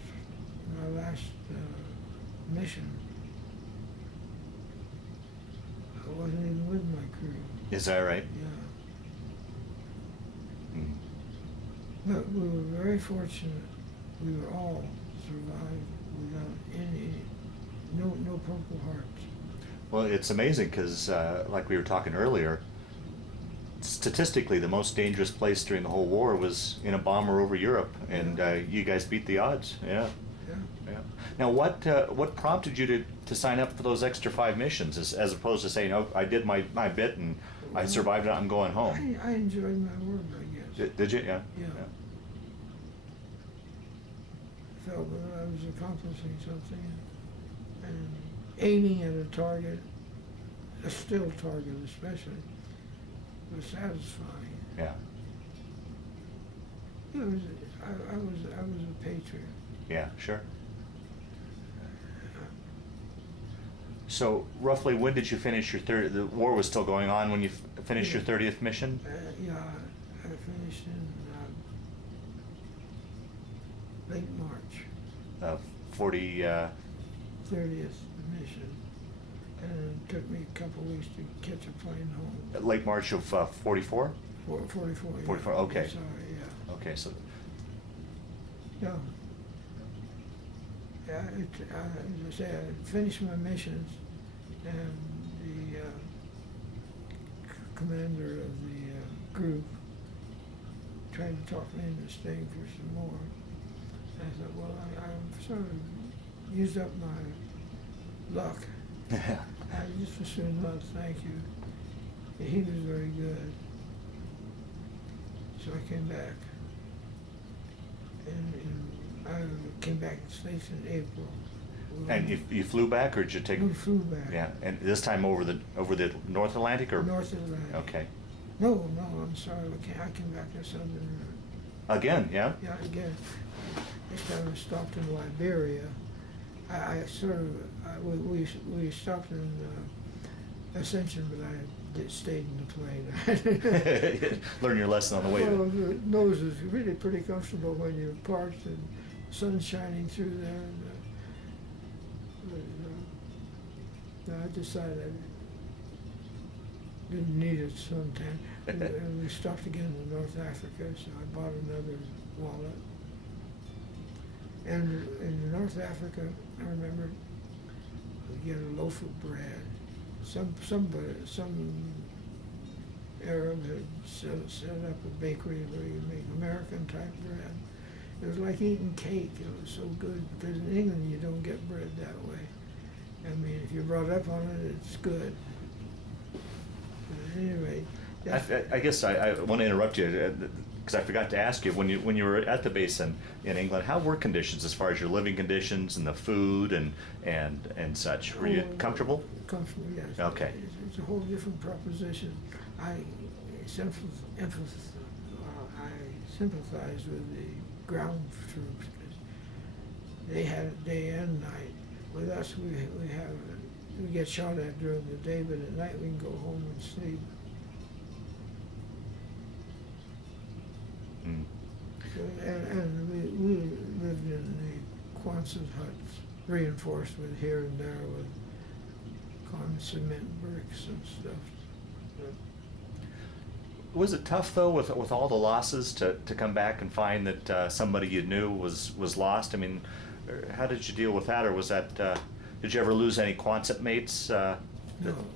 mission, I wasn't even with my crew. Is that right? Yeah. Mm. But we were very fortunate. We were all survived without no Purple Hearts. Well, it's amazing because, like we were talking earlier, statistically, the most dangerous place during the whole war was in a bomber over Europe, and you guys beat the odds. Yeah. Now, what prompted you to sign up for those extra 5 missions, as opposed to saying, "Oh, I did my bit and I survived it. I'm going home"? I enjoyed my work, I guess. Did you? Yeah. Yeah. I felt that I was accomplishing something and aiming at a target, a still target especially, was satisfying. Yeah. It was. I was a patriot. Yeah. Sure. So roughly, when did you finish your third? The war was still going on when you finished your 30th mission. Yeah, I finished in late March. 40. 30th mission, and it took me a couple of weeks to catch a plane home. Late March of 44. 44. 44. Yeah. Okay. Sorry. Yeah. Okay. So. Yeah. Yeah, as I say, I finished my missions, and the commander of the group tried to talk me into staying for some more. And I thought, well, I've sort of used up my luck. I just as soon not thank you. He was very good. So I came back. I came back to the States in April. And you flew back, or did you take? We flew back. Yeah, and this time over the North Atlantic, or North Atlantic. Okay. No, I'm sorry. I came back to Southern. Again, yeah. Yeah, again. This time I stopped in Liberia. I sort of we stopped in Ascension, but I stayed in the plane. Learn your lesson on the way. Well, the nose is really pretty comfortable when you're parked and the sun's shining through there. I decided I didn't need a suntan. And we stopped again in North Africa, so I bought another wallet. And in North Africa, I remember we get a loaf of bread. Some Arab had set up a bakery where you make American type bread. It was like eating cake. It was so good, because in England you don't get bread that way. I mean, if you're brought up on it, it's good. But anyway, I guess I want to interrupt you because I forgot to ask you, when you were at the base in England, how were conditions as far as your living conditions and the food and such? Were you comfortable? Comfortable, yes. Okay. It's a whole different proposition. I sympathize with the ground troops, because they had it day and night. With us, we get shot at during the day, but at night we can go home and sleep. Mm. And we lived in the Quonset huts, reinforced with here and there with cement bricks and stuff. Was it tough though, with all the losses, to come back and find that somebody you knew was lost? I mean, how did you deal with that, or was that? Did you ever lose any Quonset mates? No.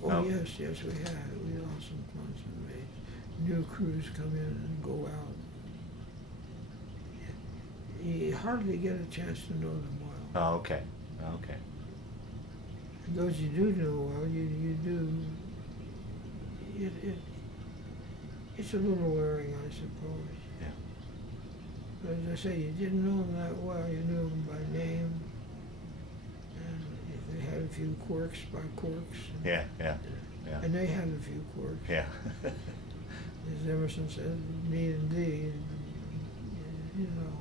Oh, yes, we had. We lost some Quonset mates. New crews come in and go out. You hardly get a chance to know them well. Oh, okay. And those you do know well, you do. It's a little wearing, I suppose. Yeah. But as I say, you didn't know them that well. You knew them by name, and they had a few quirks by quirks. Yeah. And they had a few quirks. Yeah. As Emerson said, me and thee, you know.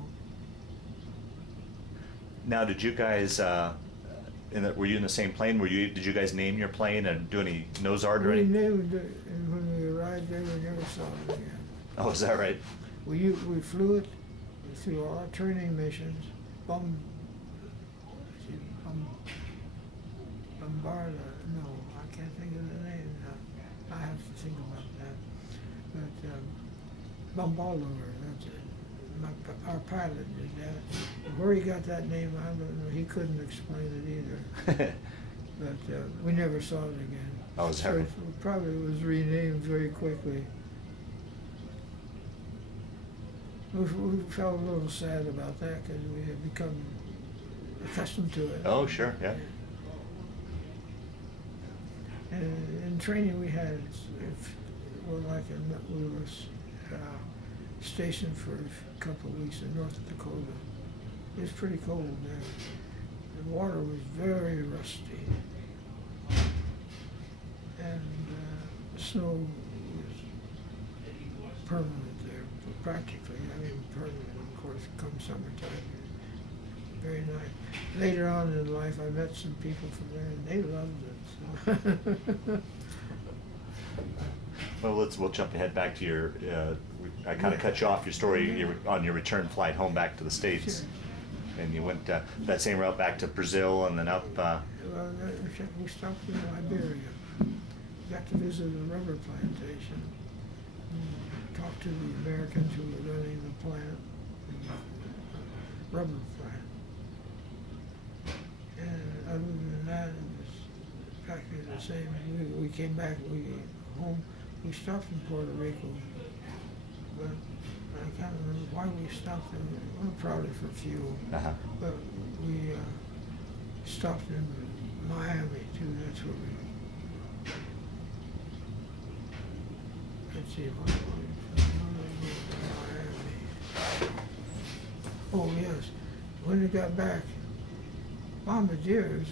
Now, did you guys? Were you in the same plane? Did you guys name your plane and do any nose art or We anything? named it, and when we arrived there, we never saw it again. Oh, is that right? We flew it through all our training missions. Bombardier, no, I can't think of the name now. I have to think about that. But Bombardier, that's it. Our pilot did that. Where he got that name, I don't know. He couldn't explain it either. But we never saw it again. Oh, is that right? It probably was renamed very quickly. We felt a little sad about that, because we had become accustomed to it. Oh, sure, yeah. And in training we had, we were stationed for a couple of weeks in North Dakota. It was pretty cold there. The water was very rusty. And the snow was permanent there, practically. I mean, permanent, of course, come summertime. Very nice. Later on in life, I met some people from there, and they loved it. So. Well, we'll jump ahead back to your. I kind of cut you off your story on your return flight home back to the States, Sure. and you went that same route back to Brazil and then up. Well, we stopped in Liberia. Got to visit a rubber plantation. Talked to the Americans who were running the plant, rubber plant. And other than that, it was practically the same. We came back. Home. We stopped in Puerto Rico, but I can't remember why we stopped there. Well, probably for fuel. Uh-huh. But we stopped in Miami too. That's where we. Let's see, Miami. Oh, yes. When we got back, Bombardiers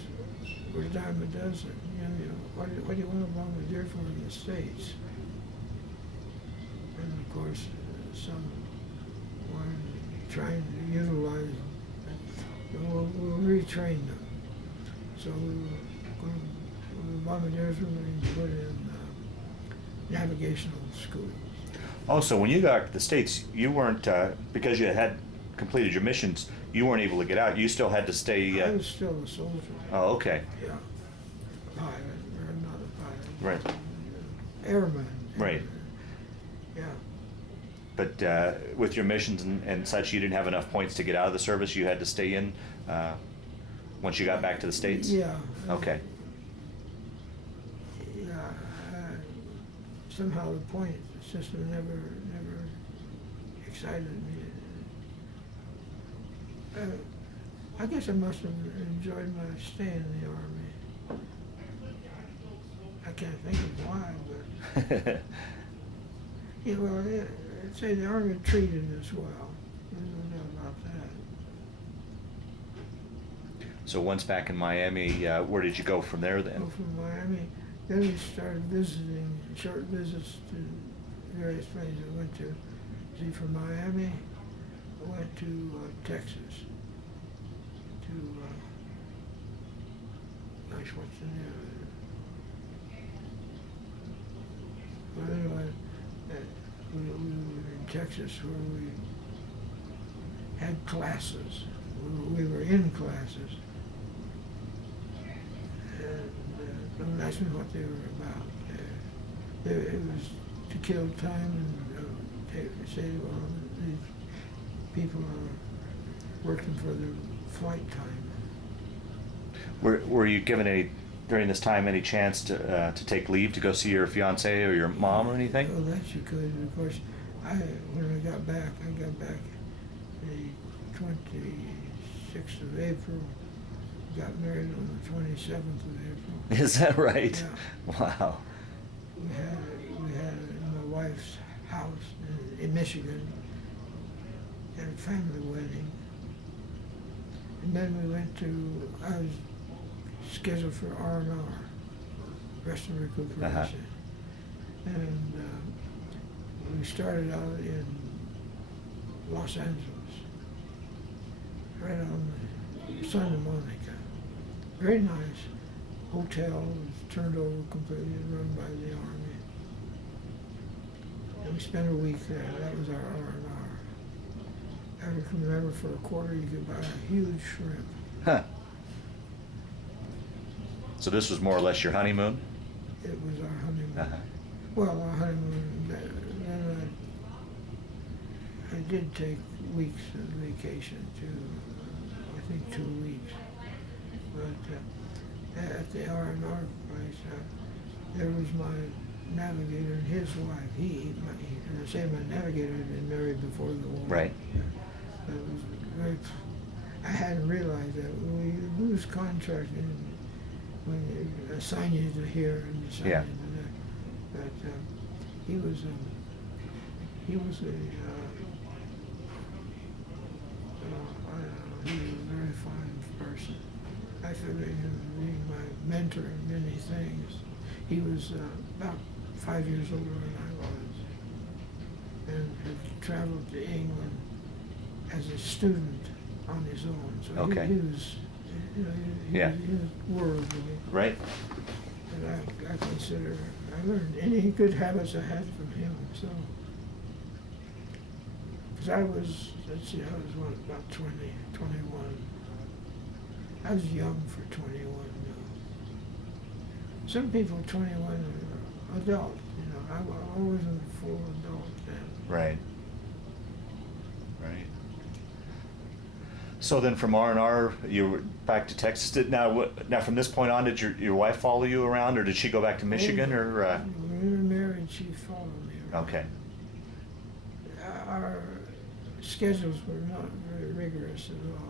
were a dime a dozen. What do you want a Bombardier for in the States? And of course, some were trying to utilize them. We'll retrain them. So Bombardiers were going to put in navigational schools. Oh, so when you got to the States, you weren't, because you had completed your missions, you weren't able to get out. You still had to stay. I was still a soldier. Oh, okay. Yeah. Pilot, or not a pilot. Right. Airman. Right. Yeah. But with your missions and such, you didn't have enough points to get out of the service. You had to stay in once you got back to the States? Yeah. Okay. Yeah. Somehow the point system never excited me. I guess I must have enjoyed my stay in the Army. I can't think of why, but yeah, well, I'd say the Army treated us well. There's no doubt about that. So once back in Miami, where did you go from there then? Go from Miami, then we started visiting, short visits to various places. I went to, from Miami, I went to Texas, to, gosh, what's the name? Well, anyway, we were in Texas where we had classes. We were in classes. And don't ask me what they were about. It was to kill time and say, well, these people are working for their flight time. Were you given during this time any chance to take leave to go see your fiance or your mom or anything? Oh, that you could. Of course, when I got back the 26th of April, got married on the 27th of April. Is that right? Yeah. Wow. We had in my wife's house in Michigan, had a family wedding. And then we went to, I was scheduled for R&R, rest and recuperation. Uh-huh. And we started out in Los Angeles, right on the Santa Monica. Very nice. Hotel was turned over completely and run by the Army. And we spent a week there. That was our R&R. I can remember for a quarter you could buy a huge shrimp. Huh. So this was more or less your honeymoon? It was our honeymoon. Uh-huh. Well, our honeymoon, then I did take weeks of vacation too, I think 2 weeks. But at the R&R place, there was my navigator and his wife. And I say my navigator had been married before the war. Right. It was very, I hadn't realized that when we lose contract when they assign you to here and assign you to there. But he was a he was a very fine person. I figured him being my mentor in many things. He was about 5 years older than I was, and had traveled to England as a student on his own. So Okay. he was, he was worldly. Right. And I consider, I learned any good habits I had from him, so. Because I was, let's see, I was about 20, 21. I was young for 21, Some people 21 are adult, I wasn't a full adult then. Right. Right. So then from R&R, you were back to Texas. Now from this point on, did your wife follow you around, or did she go back to Michigan, or? When we were married, she followed me around. Okay. Our schedules were not very rigorous at all.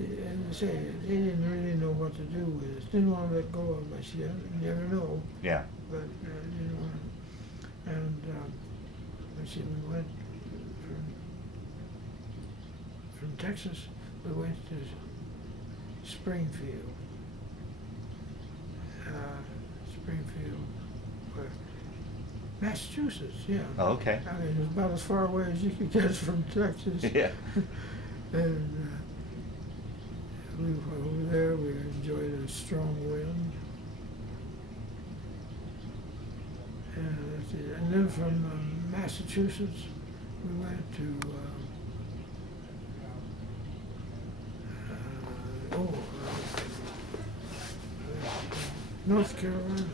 And I say, they didn't really know what to do with us. Didn't want to let go of us yet. You never know. Yeah. But didn't want to. And let's see, we went Texas, we went to Springfield. Springfield, Massachusetts, yeah. Oh, okay. I mean, it's about as far away as you could get from Texas. Yeah. And we were over there, we enjoyed a strong wind. And then from Massachusetts, we went to North Carolina.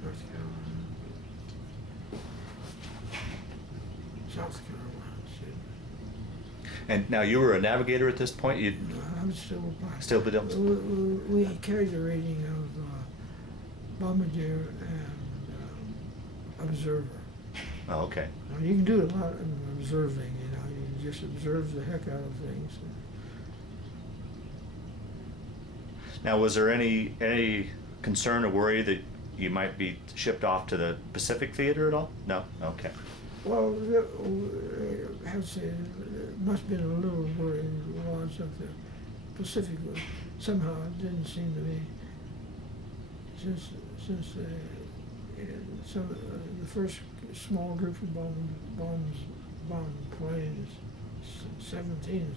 North Carolina. South Carolina. And now you were a navigator at this point? You No, I'm still still the we carried the rating of Bombardier and Observer. Oh, okay. Now, you can do a lot of observing, you know, you just observe the heck out of things. Now, was there any concern or worry that you might be shipped off to the Pacific Theater at all? No? Okay. Well, I have to say, it must have been a little worry launch of the Pacific. Somehow it didn't seem to me, since the first small group of bomb planes, 17s,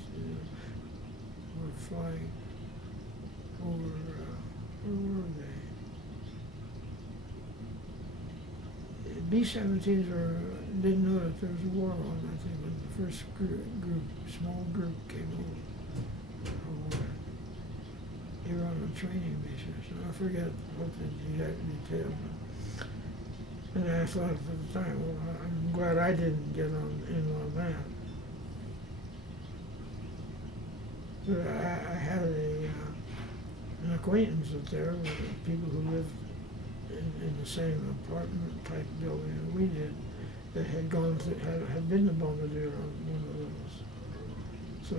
were flying over, where were they? B-17s didn't know that there was a war on, I think, when the first small group came over. They were on a training mission, so I forget what the exact detail. And I thought at the time, well, I'm glad I didn't get in on that. But I had an acquaintance up there with people who lived in the same apartment type building that we did, that had been to Bombardier on one of those. So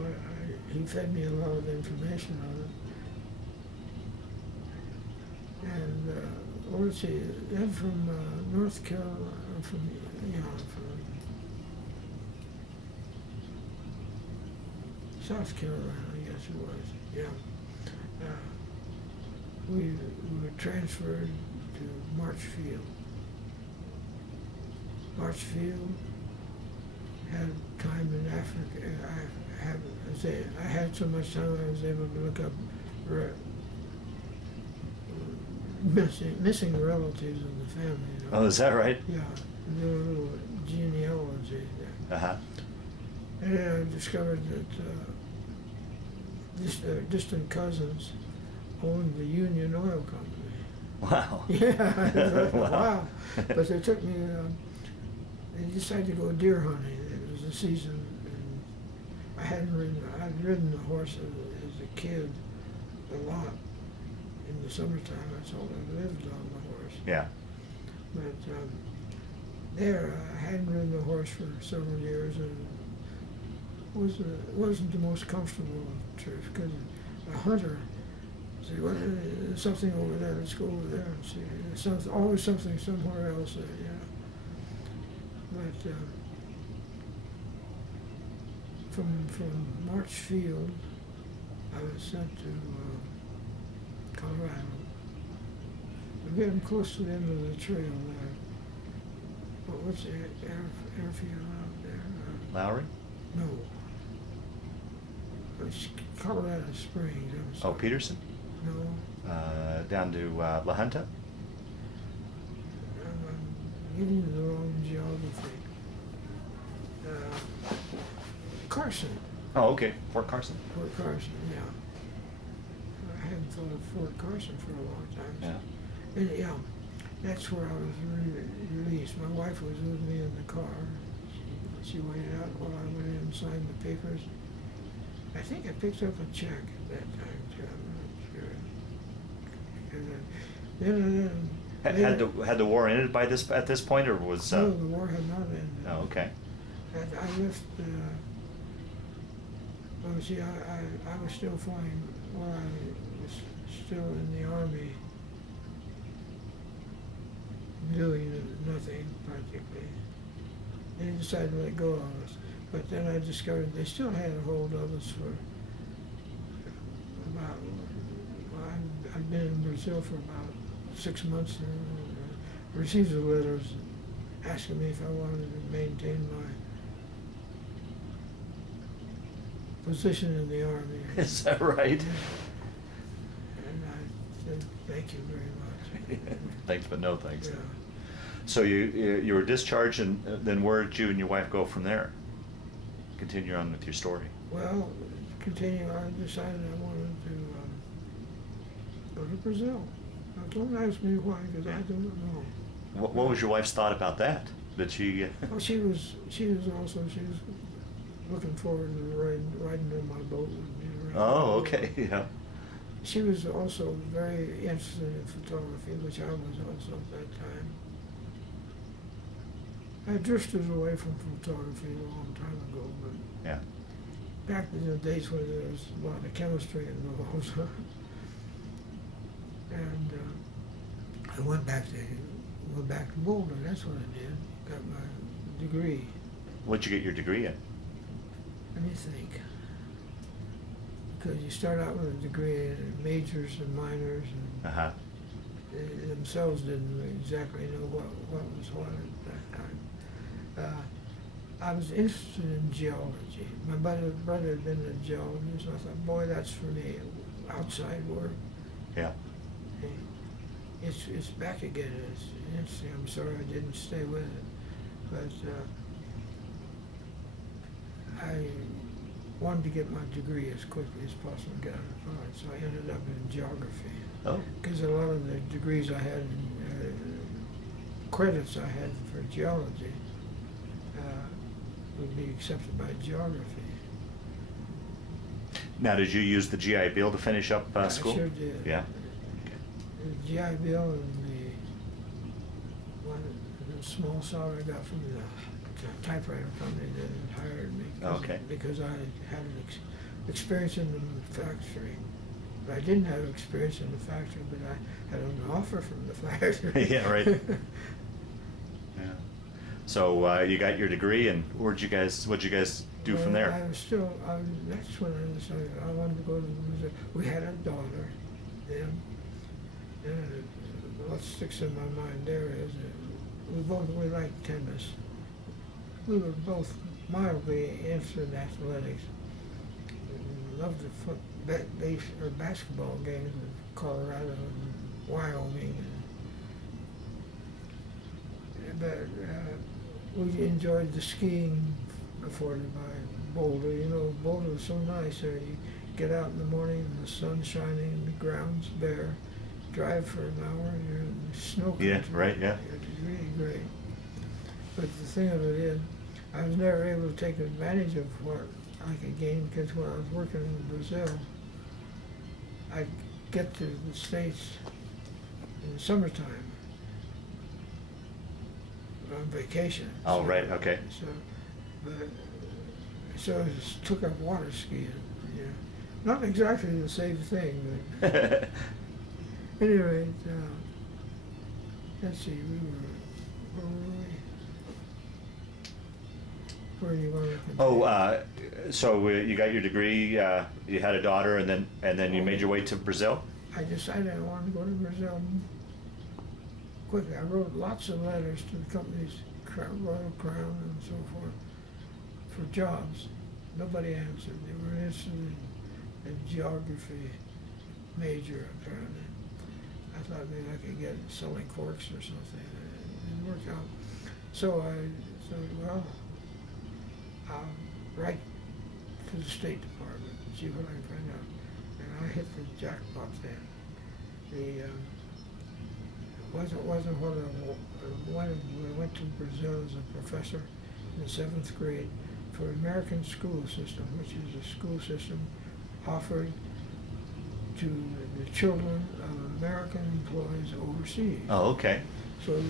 he fed me a lot of information on it. And well, let's see, then from North Carolina, from South Carolina, I guess it was, yeah. We were transferred to Marchfield. Marchfield had time in Africa. I had so much time I was able to look up missing relatives in the family. You know? Oh, is that right? Yeah, do a little genealogy there. Uh-huh. And I discovered that distant cousins owned the Union Oil Company. Wow. Yeah, Wow. wow. But they took me, they decided to go deer hunting. It was the season, and I'd ridden the horse as a kid a lot. In the summertime, that's all I lived on the horse. Yeah. But there, I hadn't ridden the horse for several years, and wasn't the most comfortable of trips, because a hunter, say, well, there's something over there, let's go over there and see. There's always something somewhere else there, yeah. But from Marchfield, I was sent to Colorado. We're getting close to the end of the trail there. What's the airfield out there? Lowry? No. It's Colorado Springs. Oh, Peterson? No. Down to La Junta? I'm giving you the wrong geography. Carson. Oh, okay. Fort Carson. Fort Carson, yeah. I hadn't thought of Fort Carson for a long time. Yeah. And, yeah, that's where I was released. My wife was with me in the car. She waited out while I went in and signed the papers. I think I picked up a check at that time, too. I'm not sure. Had the war ended by at this point, or was? No, the war had not ended. Oh, okay. And I left. Well, see, I was still flying while I was still in the Army, doing nothing practically. They decided to let go of us. But then I discovered they still had a hold of us for about, well, I've been in Brazil for about 6 months and received the letters asking me if I wanted to maintain my position in the Army. Is that right? And I said, thank you very much. Thanks, but no thanks. Yeah. So you were discharged, and then where did you and your wife go from there? Continue on with your story. Well, continue, I decided I wanted to go to Brazil. Now, don't ask me why, because I don't know. What was your wife's thought about that? Did she? Well, she was looking forward to riding on my boat with me around. Oh, okay, yeah. She was also very interested in photography, which I was also at that time. I drifted away from photography a long time ago, but Yeah. back in the days when there was a lot of chemistry involved. And I went back to Boulder. That's what I did. Got my degree. What'd you get your degree in? Let me think. Because you start out with a degree in majors and minors, and Uh-huh. they themselves didn't exactly know what was what at that time. I was interested in geology. My brother had been a geologist, and I thought, boy, that's for me, outside work. Yeah. It's back again. It's interesting. I'm sorry I didn't stay with it, but I wanted to get my degree as quickly as possible and get out of college. So I ended up in geography. Oh. Because a lot of the degrees I had, credits I had for geology, would be accepted by geography. Now, did you use the GI Bill to finish up school? I sure did. Yeah. The GI Bill and the small salary I got from the typewriter company that had hired me. Okay. Because I had experience in the factory. But I didn't have experience in the factory, but I had an offer from the factory. Yeah, right. Yeah. So you got your degree, and what'd you guys do from there? That's when I decided I wanted to go to Windsor. We had a daughter then. And what sticks in my mind there is we liked tennis. We were both mildly interested in athletics. We loved the basketball games in Colorado and Wyoming. But we enjoyed the skiing afforded by Boulder. You know, Boulder was so nice there. You get out in the morning and the sun's shining and the ground's bare. Drive for an hour and you're in the snow country. Yeah, right, yeah. It's really great. But the thing of it is, I was never able to take advantage of what I could gain, because when I was working in Brazil, I'd get to the States in the summertime on vacation. Oh, right, okay. So I just took up water skiing. You know. Not exactly the same thing, but anyway, let's see, where do you want to continue? Oh, so you got your degree. You had a daughter, and then you made your way to Brazil. I decided I wanted to go to Brazil quickly. I wrote lots of letters to the companies, Royal Crown and so forth, for jobs. Nobody answered. They were interested in a geography major, apparently. I thought maybe I could get selling corks or something. It didn't work out. So I said, well, I'll write to the State Department and see what I can find out. And I hit the jackpot then. Wasn't what I wanted. I went to Brazil as a professor in the 7th grade for American school system, which is a school system offered to the children of American employees overseas. Oh, okay. So the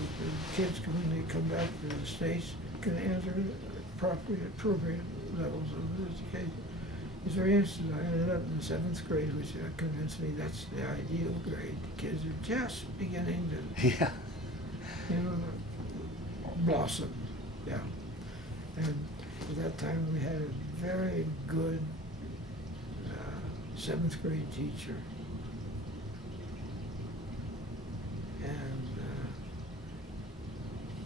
kids, when they come back to the States, can enter appropriate levels of education. It's very interesting. I ended up in the 7th grade, which convinced me that's the ideal grade. The kids are just beginning to, Yeah. you know, blossom. Yeah. And At that time, we had a very good seventh grade teacher. And,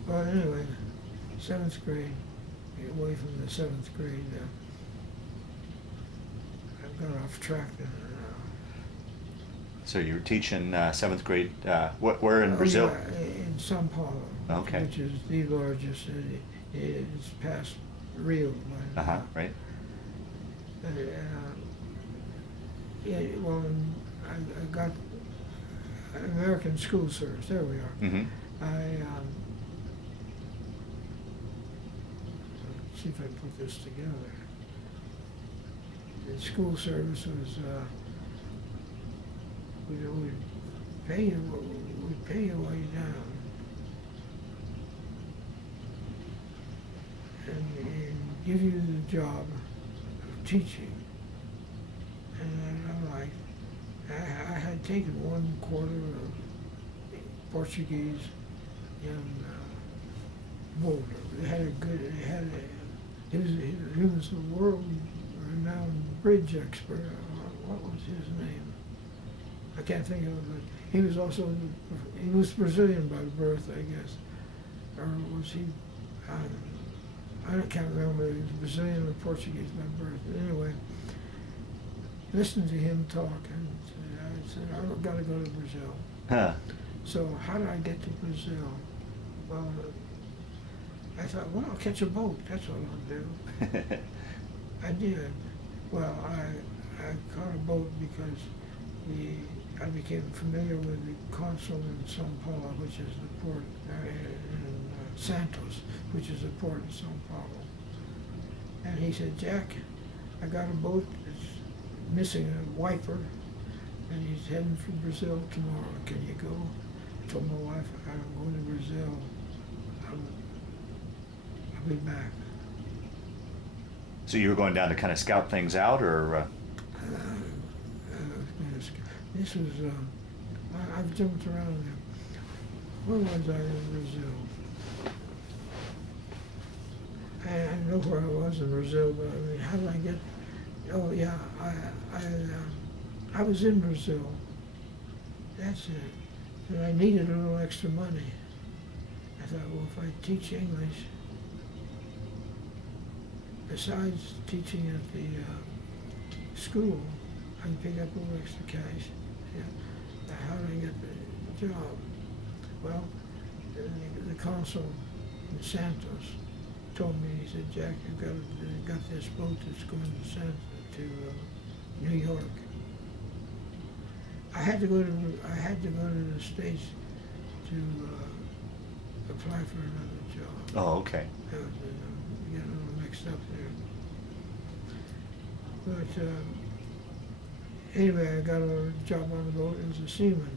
well, anyway, seventh grade, away from the seventh grade, I've got off track there. So you were teaching seventh grade, where in Brazil? Yeah, in São Paulo, Okay. which is the largest, it's past Rio. Uh-huh, right. Yeah, well, I got American School Service, there we are. Mm-hmm. Let's see if I put this together. The school service was, we'd pay you while you're down. And give you the job of teaching. And I'm like, I had taken 1/4 of Portuguese in Boulder. He was a world-renowned bridge expert. What was his name? I can't think of it. He was Brazilian by birth, I guess. Or was he, I can't remember, he was Brazilian or Portuguese by birth. But anyway, listening to him talk, and I said, I've got to go to Brazil. Huh. So how did I get to Brazil? Well, I thought, well, I'll catch a boat. That's what I'll do. I did. Well, I caught a boat because I became familiar with the consul in São Paulo, which is the port, in Santos, which is the port in São Paulo. And he said, Jack, I got a boat that's missing a wiper, and he's heading for Brazil tomorrow. Can you go? I told my wife, I'm going to Brazil. I'll be back. So you were going down to kind of scout things out, or? This was, I've jumped around there. Where was I in Brazil? I know where I was in Brazil, but I mean, how did I get, oh yeah, I was in Brazil. That's it. And I needed a little extra money. I thought, well, if I teach English, besides teaching at the school, I can pick up a little extra cash. Yeah. How did I get the job? Well, the consul in Santos told me, he said, Jack, you've got this boat that's going to New York. I had to go to the States to apply for another job. Oh, okay. I was getting a little mixed up there. But anyway, I got a job on the boat as a seaman.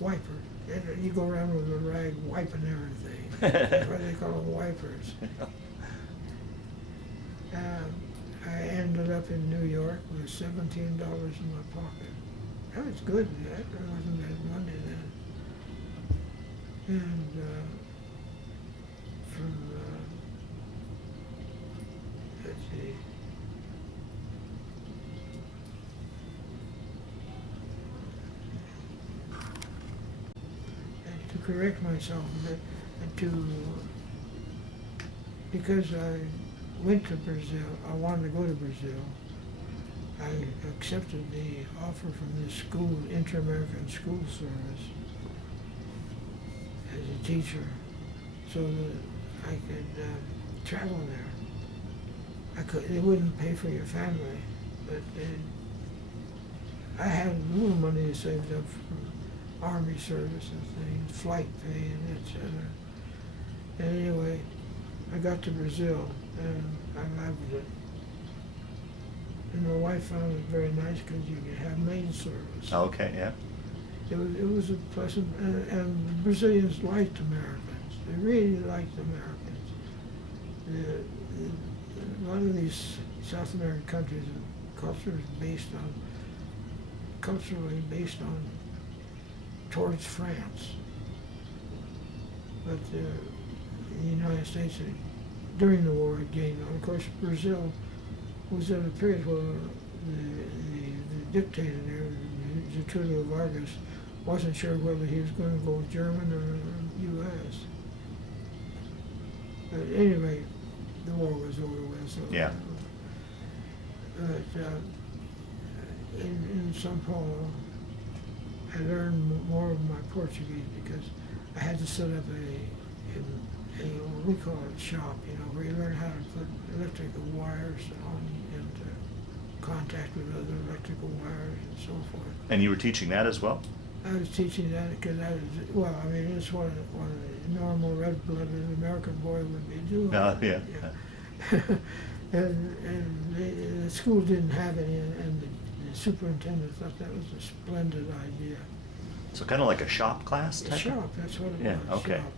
Wiper. You go around with a rag wiping everything. That's why they call them wipers. I ended up in New York with $17 in my pocket. That was good. That wasn't bad money then. And from, let's see. And to correct myself a bit, because I went to Brazil, I wanted to go to Brazil. I accepted the offer from the school, Inter-American School Service, as a teacher, so that I could travel there. They wouldn't pay for your family, but I had a little money saved up from Army service and things, flight pay and etc. And anyway, I got to Brazil and I loved it. And my wife found it very nice because you could have maid service. Okay, yeah. It was a pleasant, and Brazilians liked Americans. They really liked Americans. A lot of these South American countries, culturally based on towards France. But the United States during the war had gained on. Of course, Brazil was at a period where the dictator there, Getulio Vargas, wasn't sure whether he was going to go German or U.S. But at any rate, the war was over with. So, Yeah. But in São Paulo, I learned more of my Portuguese because I had to set up a we call it shop, where you learn how to put electrical wires into contact with other electrical wires and so forth. And you were teaching that as well? I was teaching that because it's what a normal red-blooded American boy would be doing. Yeah. And the school didn't have any, and the superintendent thought that was a splendid idea. So kind of like a shop class A type? shop, that's what it Yeah, was. okay. Shop.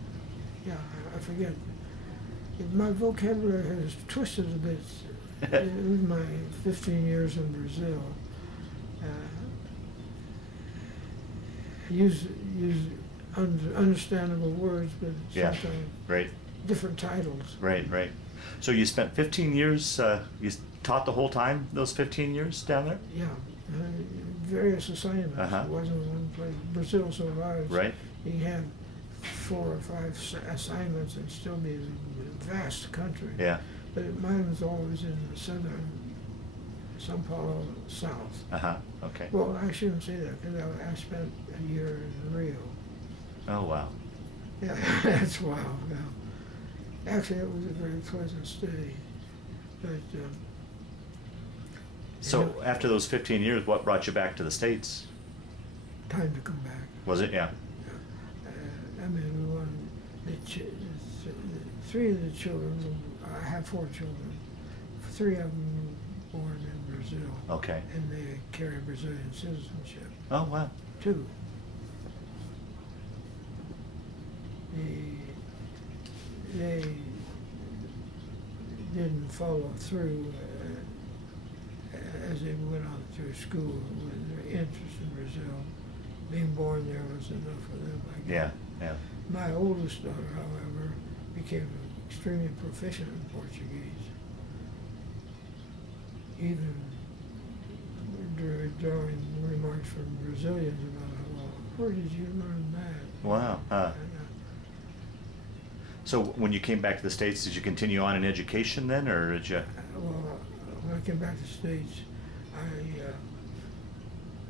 Yeah, I forget. My vocabulary has twisted a bit in my 15 years in Brazil. Use understandable words, but Yeah, sometimes right, different titles. right. So you spent 15 years, you taught the whole time, those 15 years down there? Yeah, various assignments. Uh-huh. It wasn't one place. Brazil so large. Right. You can have 4 or 5 assignments and still be a vast country. Yeah. But mine was always in the southern São Paulo south. Okay. Well, I shouldn't say that because I spent a year in Rio. Oh, wow. Yeah, that's wild. Yeah. Actually, it was a very pleasant stay. But So after those 15 years, what brought you back to the States? time to come back. Was it? Yeah. Three of the children, I have 4 children. 3 of them were born in Brazil. Okay. And they carry Brazilian citizenship. Oh, wow. 2. They didn't follow through as they went on through school with their interest in Brazil. Being born there was enough for them, I guess. Yeah. My oldest daughter, however, became extremely proficient in Portuguese. Even drawing remarks from Brazilians about, well, where did you learn that? Wow. So when you came back to the States, did you continue on in education then, or did you? Well, when I came back to the States,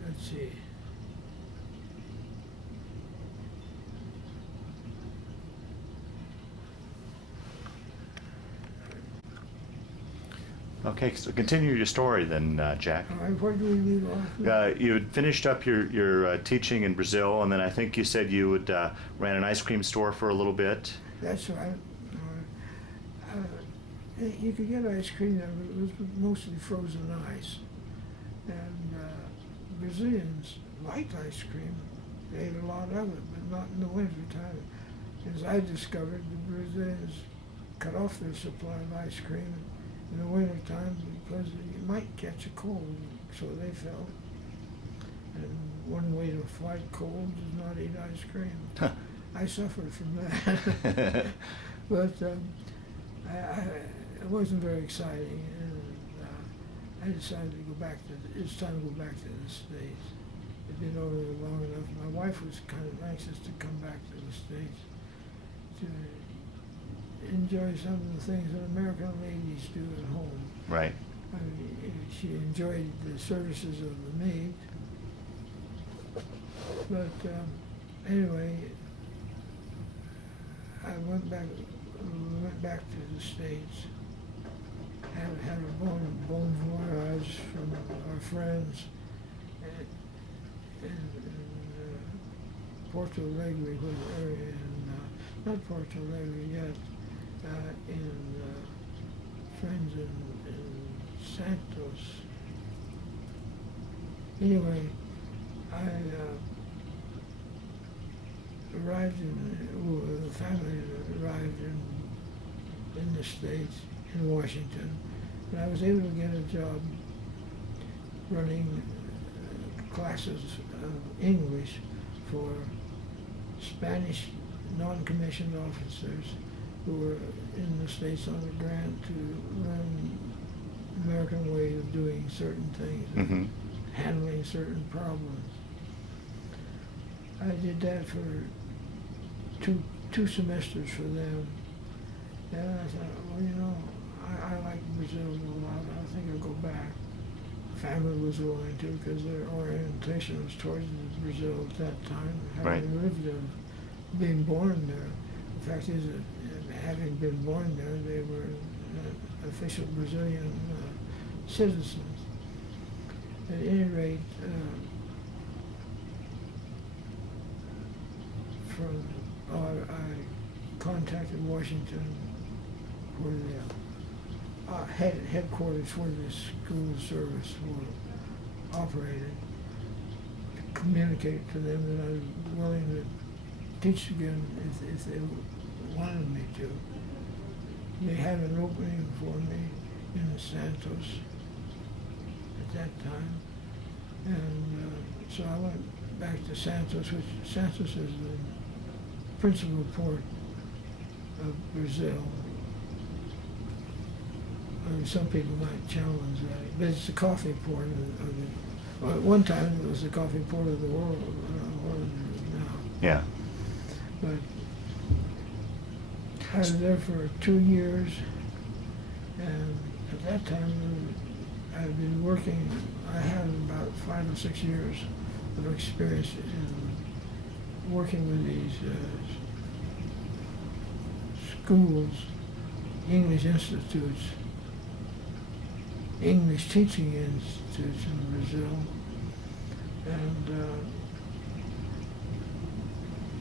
let's see. Okay, so continue your story then, Jack. All right, where do we leave off? You had finished up your teaching in Brazil, and then I think you said you would ran an ice cream store for a little bit. That's right. You could get ice cream there, but it was mostly frozen ice. And Brazilians liked ice cream. They ate a lot of it, but not in the winter time. As I discovered, the Brazilians cut off their supply of ice cream in the winter time because you might catch a cold, so they felt. And one way to fight colds is not eat ice cream. I suffered from that. But it wasn't very exciting, and I decided to go back it's time to go back to the States. I'd been over there long enough. My wife was kind of anxious to come back to the States to enjoy some of the things that American ladies do at home. Right. I mean, she enjoyed the services of the maid. But anyway, I went back to the States, had a bon voyage from our friends in Porto Alegre, not Porto Alegre yet, in friends in Santos. Anyway, I the family arrived in the States, in Washington, and I was able to get a job running classes of English for Spanish non-commissioned officers who were in the States on a grant to learn American way of doing certain things, Mm-hmm. handling certain problems. I did that for two semesters for them, and I thought, well, you know, I like Brazil a lot. I think I'll go back. Family was willing to, because their orientation was towards Brazil at that time, having lived there, being born there. The fact is that having been born there, they were official Brazilian citizens. At any rate, I contacted Washington, where the headquarters for the school service were operated, to communicate to them that I was willing to teach again if they wanted me to. They had an opening for me in the Santos at that time, and so I went back to Santos, which Santos is the principal port of Brazil. Some people might challenge that, but it's the coffee port well, at one time it was the coffee port of the world. I don't know what it is now. Yeah. But I was there for 2 years, and at that time I had been working. I had about 5 or 6 years of experience in working with these schools, English institutes, English teaching institutes in Brazil, and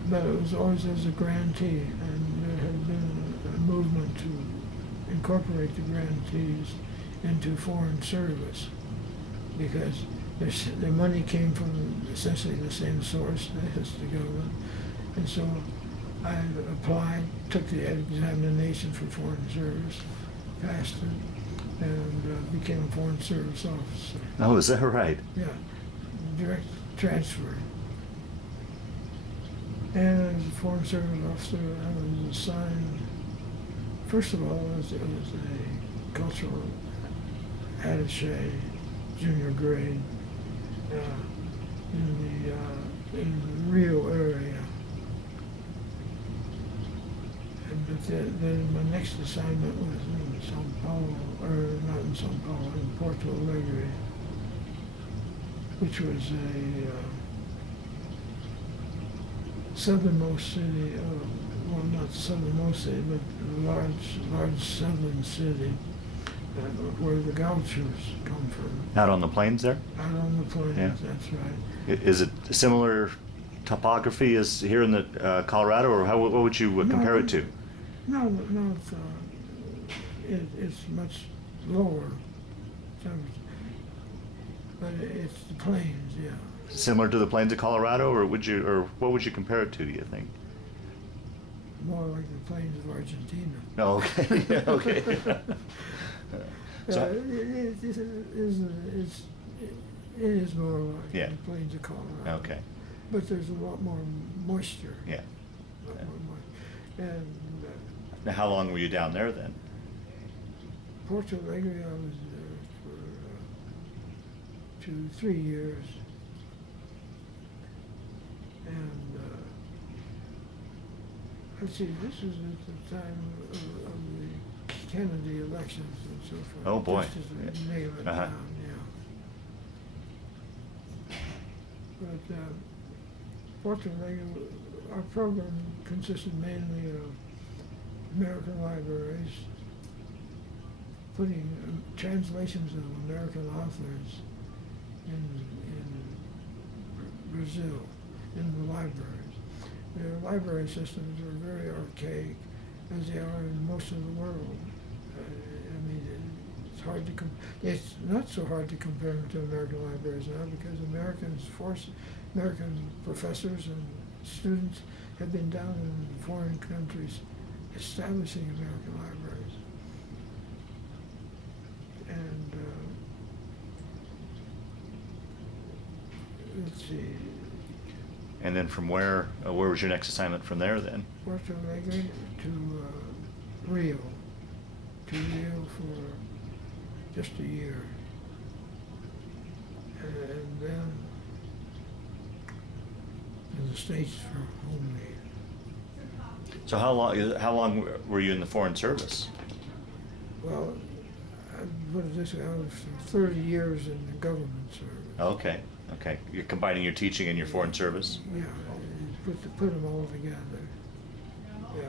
but it was always as a grantee, and there had been a movement to incorporate the grantees into foreign service, because their money came from essentially the same source, that's the government, and so I applied, took the examination for foreign service, passed it, and became a foreign service officer. Oh, is that right? Yeah, direct transfer. And as a foreign service officer, I was assigned, first of all, as a cultural attaché, junior grade, in the Rio area. But then my next assignment was in Sao Paulo, or not in Sao Paulo, in Porto Alegre, which was a southernmost city, well, not southernmost city, but a large southern city, where the gauchos come from. Out on the plains there? Out on the plains, Yeah. that's right. Is it similar topography as here in the Colorado, or what would you compare it to? No, it's much lower, but it's the plains, yeah. Similar to the plains of Colorado, or what would you compare it to, do you think? More like the plains of Argentina. Oh, okay. Yeah, okay. So, it is more like yeah. the plains of Colorado. Okay. But there's a lot more moisture. Yeah. A lot more moisture. And Now, how long were you down there then? Porto Alegre, I was there for 3 years. And let's see, this is at the time of the Kennedy elections and so forth. Oh, boy. Just as we nail it Uh-huh. down, yeah. But Porto Alegre, our program consisted mainly of American libraries, putting translations of American authors in Brazil, in the libraries. Their library systems are very archaic, as they are in most of the world. I mean, it's hard to it's not so hard to compare them to American libraries now, because American professors and students have been down in foreign countries establishing American libraries. And let's see. And then from where was your next assignment from there then? Porto Alegre to Rio, to Rio for just a year. And then to the States for home leave. So how long were you in the Foreign Service? Well, I put it this way, I was for 30 years in the government service. Okay, okay. You're combining your teaching and your Foreign Service? Yeah, put them all together. Yeah.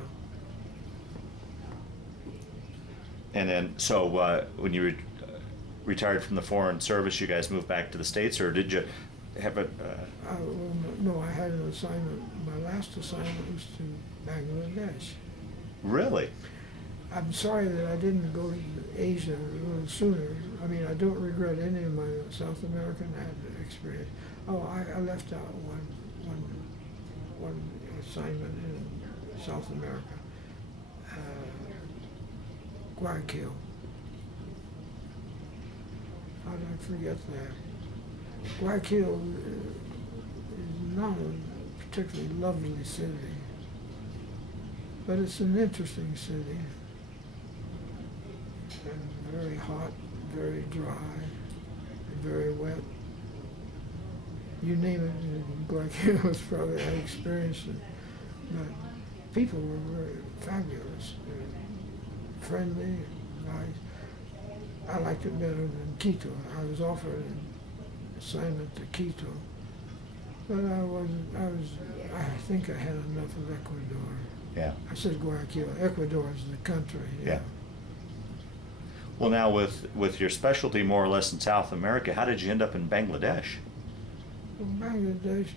And then, so when you retired from the Foreign Service, you guys moved back to the States, or did you have a... Well, no, I had an assignment. My last assignment was to Bangladesh. Really? I'm sorry that I didn't go to Asia a little sooner. I mean, I don't regret any of my South American experience. Oh, I left out one assignment in South America, Guayaquil. How did I forget that? Guayaquil is not a particularly lovely city, but it's an interesting city. And very hot, very dry, and very wet. You name it, Guayaquil was probably, I experienced it. But people were very fabulous, friendly, nice. I liked it better than Quito. I was offered an assignment to Quito, but I think I had enough of Ecuador. Yeah. I said Guayaquil. Ecuador is the country. Yeah. Well, now with your specialty more or less in South America, how did you end up in Bangladesh? Well, Bangladesh,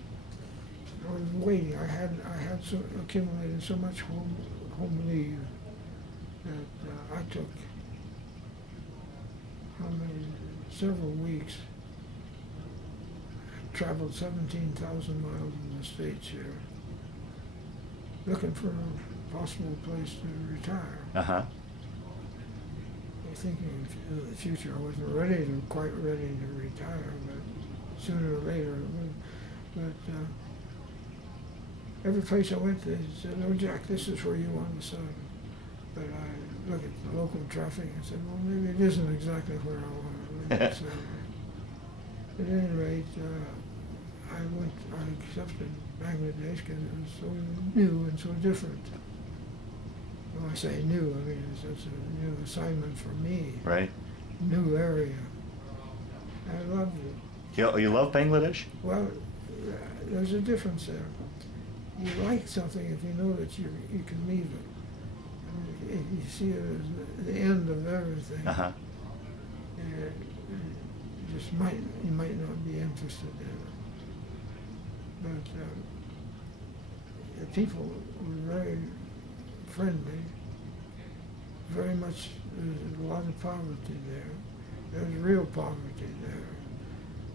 I was waiting. I had accumulated so much home leave that I took several weeks. I traveled 17,000 miles in the States here, looking for a possible place to retire. Uh-huh. Thinking of the future. I wasn't quite ready to retire, but sooner or later it would. But every place I went, they said, "Oh, Jack, this is where you want to settle." But I looked at the local traffic and said, "Well, maybe it isn't exactly where I want to settle." At any rate, I accepted Bangladesh because it was so new and so different. When I say new, I mean it's a new assignment for me. Right. New area. I loved it. You love Bangladesh? Well, there's a difference there. You like something if you know that you can leave it. If you see it as the end of everything, Uh-huh. you might not be interested in it. But the people were very friendly, very much. There's a lot of poverty there. There's real poverty there.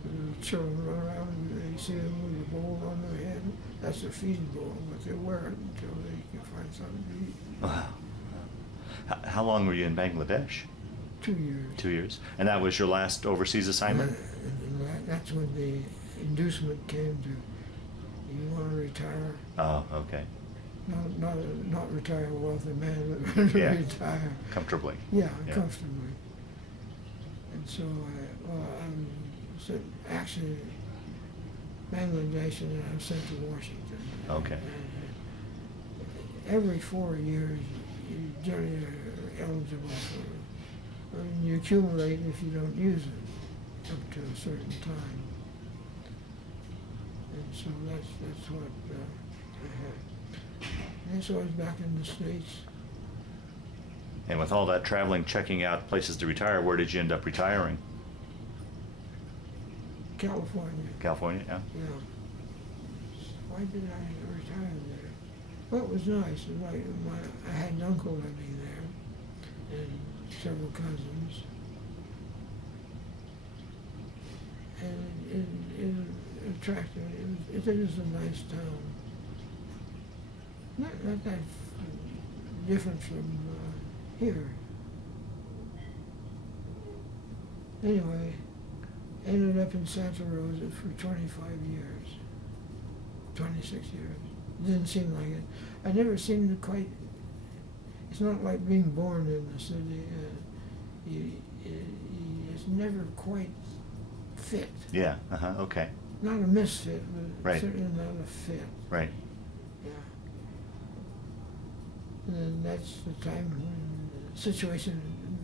The children run around and they see them with a bowl on their head. That's a feeding bowl, but they wear it until they can find something to eat. Wow. How long were you in Bangladesh? 2 years. 2 years. And that was your last overseas assignment? And that's when the inducement came to, you want to retire? Oh, okay. Not retire a wealthy man, but Yeah. retire. Comfortably. Yeah, Yeah. comfortably. And so I said, actually, Bangladesh, and then I was sent to Washington. Okay. Every 4 years, you generally are eligible for, and you accumulate if you don't use it up to a certain time. And so that's what I had. And so I was back in the States. And with all that traveling, checking out places to retire, where did you end up retiring? California. California, yeah. Yeah. Why did I retire there? Well, it was nice. I had an uncle living there and several cousins. And it attracted me. It is a nice town. Not that different from here. Anyway, ended up in Santa Rosa for 25 years, 26 years. Didn't seem like it. I never seemed to quite, it's not like being born in the city. You just never quite fit. Yeah. Okay. Not a misfit, but Right. certainly not a fit. Right. Yeah. And that's the time when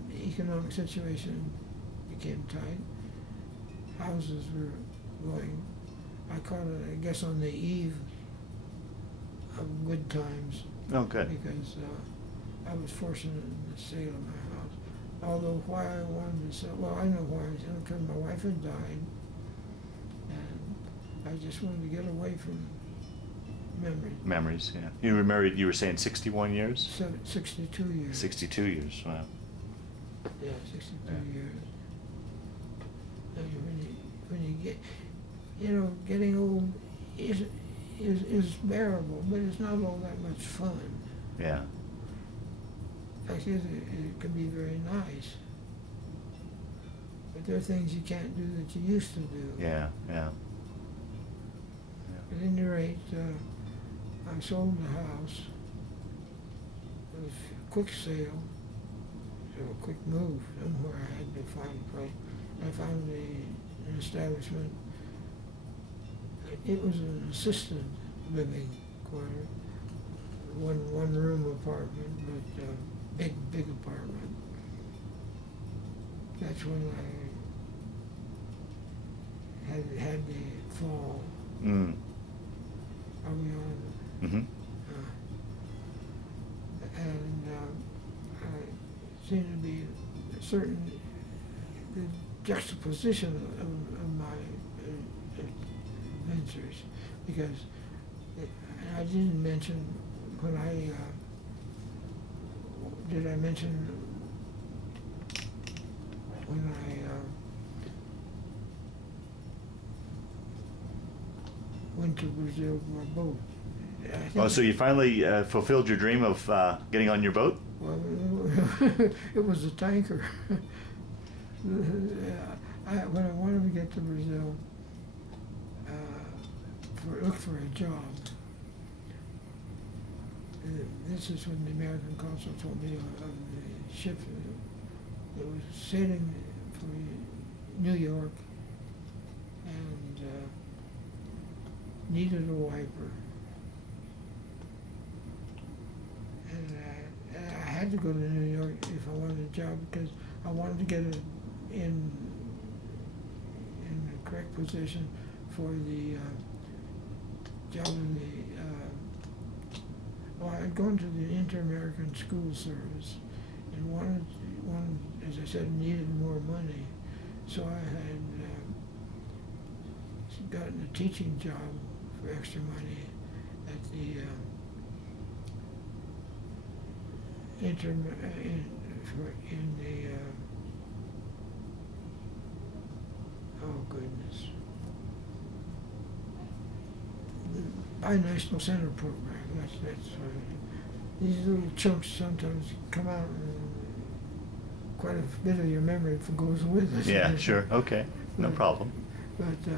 the economic situation became tight. Houses were going, I call it, I guess, on the eve of good times. Oh, good. Because I was fortunate in the sale of my house. Although why I wanted to sell, well, I know why. Because my wife had died, and I just wanted to get away from memory. Memories. Yeah. You were married. You were saying 61 years. 62 years. 62 years. Wow. Yeah, 62 Yeah. years. And when you get, getting old is bearable, but it's not all that much fun. Yeah. In fact, it can be very nice. But there are things you can't do that you used to do. Yeah. Yeah. At any rate, I sold the house. It was a quick sale, so a quick move. Somewhere I had to find a place. I found an establishment. It was an assisted living quarter, one room apartment, but big apartment. That's when I had the fall. Mm. Are we on? Mm-hmm. And I seemed to be certain the juxtaposition of my adventures, because I didn't mention when did I mention when I went to Brazil by boat. Oh, so you finally fulfilled your dream of getting on your boat? Well, it was a tanker. When I wanted to get to Brazil, look for a job. This is when the American consul told me of the ship that was sailing for New York and needed a wiper. And I had to go to New York if I wanted a job, because I wanted to get it in the correct position for the job in the well, I'd gone to the Inter-American School Service and wanted, as I said, needed more money. So I had gotten a teaching job for extra money at the oh goodness, the Binational Center program. That's these little chunks sometimes come out, and quite a bit of your memory goes with it. Yeah, sure. Okay, no problem. But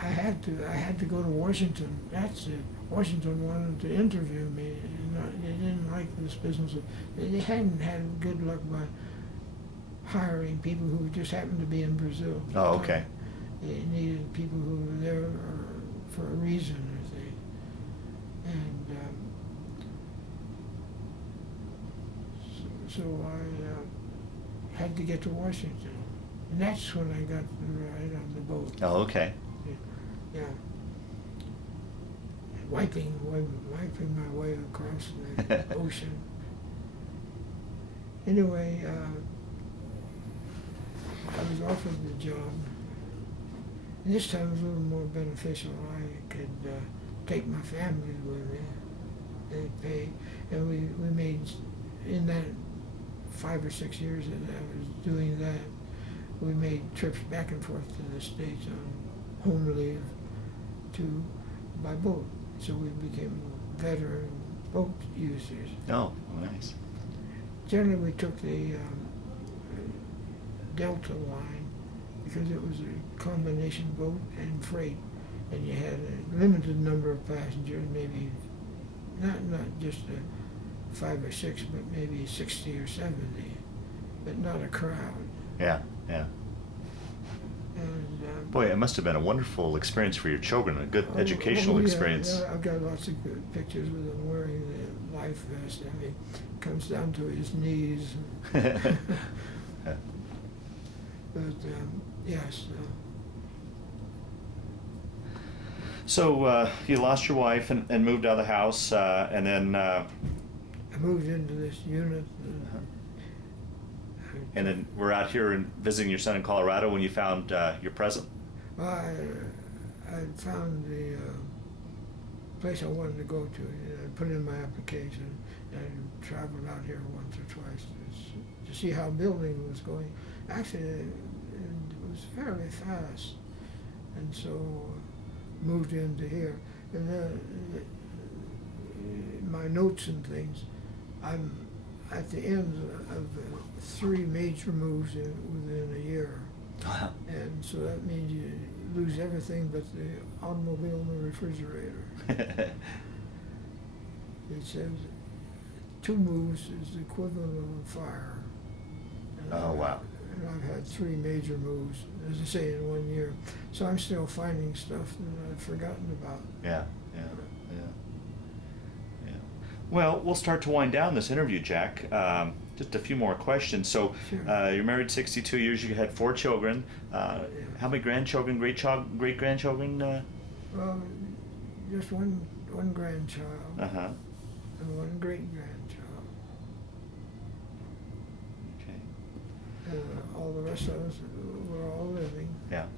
I had to go to Washington. That's it. Washington wanted to interview me. They didn't like this business. They hadn't had good luck by hiring people who just happened to be in Brazil. Oh, okay. They needed people who were there for a reason, I think. And so I had to get to Washington, and that's when I got the ride on the boat. Oh, okay. Yeah. Wiping my way across the ocean. Anyway, I was offered the job. And this time it was a little more beneficial. I could take my family with me. They'd pay. And we made, in that 5 or 6 years that I was doing that, we made trips back and forth to the States on home leave by boat. So we became veteran boat users. Oh, nice. Generally, we took the Delta line because it was a combination boat and freight, and you had a limited number of passengers, maybe not just 5 or 6, but maybe 60 or 70, but not a crowd. Yeah, yeah. And Boy, it must have been a wonderful experience for your children, a good educational experience. Yeah, I've got lots of good pictures with him wearing the life vest. I mean, comes down to his knees. But yes. So you lost your wife and moved out of the house, and then I moved into this unit. And then we're out here and visiting your son in Colorado when you found your present. I found the place I wanted to go to. I put in my application and traveled out here once or twice to see how building was going. Actually, it was fairly fast, and so moved into here. And my notes and things, I'm at the end of 3 major moves within a year. And so that means you lose everything but the automobile and the refrigerator. It says 2 moves is the equivalent of a fire. Oh, wow. And I've had 3 major moves, as I say, in 1 year. So I'm still finding stuff that I've forgotten about. Yeah. Well, we'll start to wind down this interview, Jack. Just a few more questions. So, Sure. You're married 62 years. You had 4 children. How many grandchildren, great-grandchildren? Well, just one grandchild Uh-huh. and 1 great-grandchild. Okay. All the rest of us were all living. Yeah.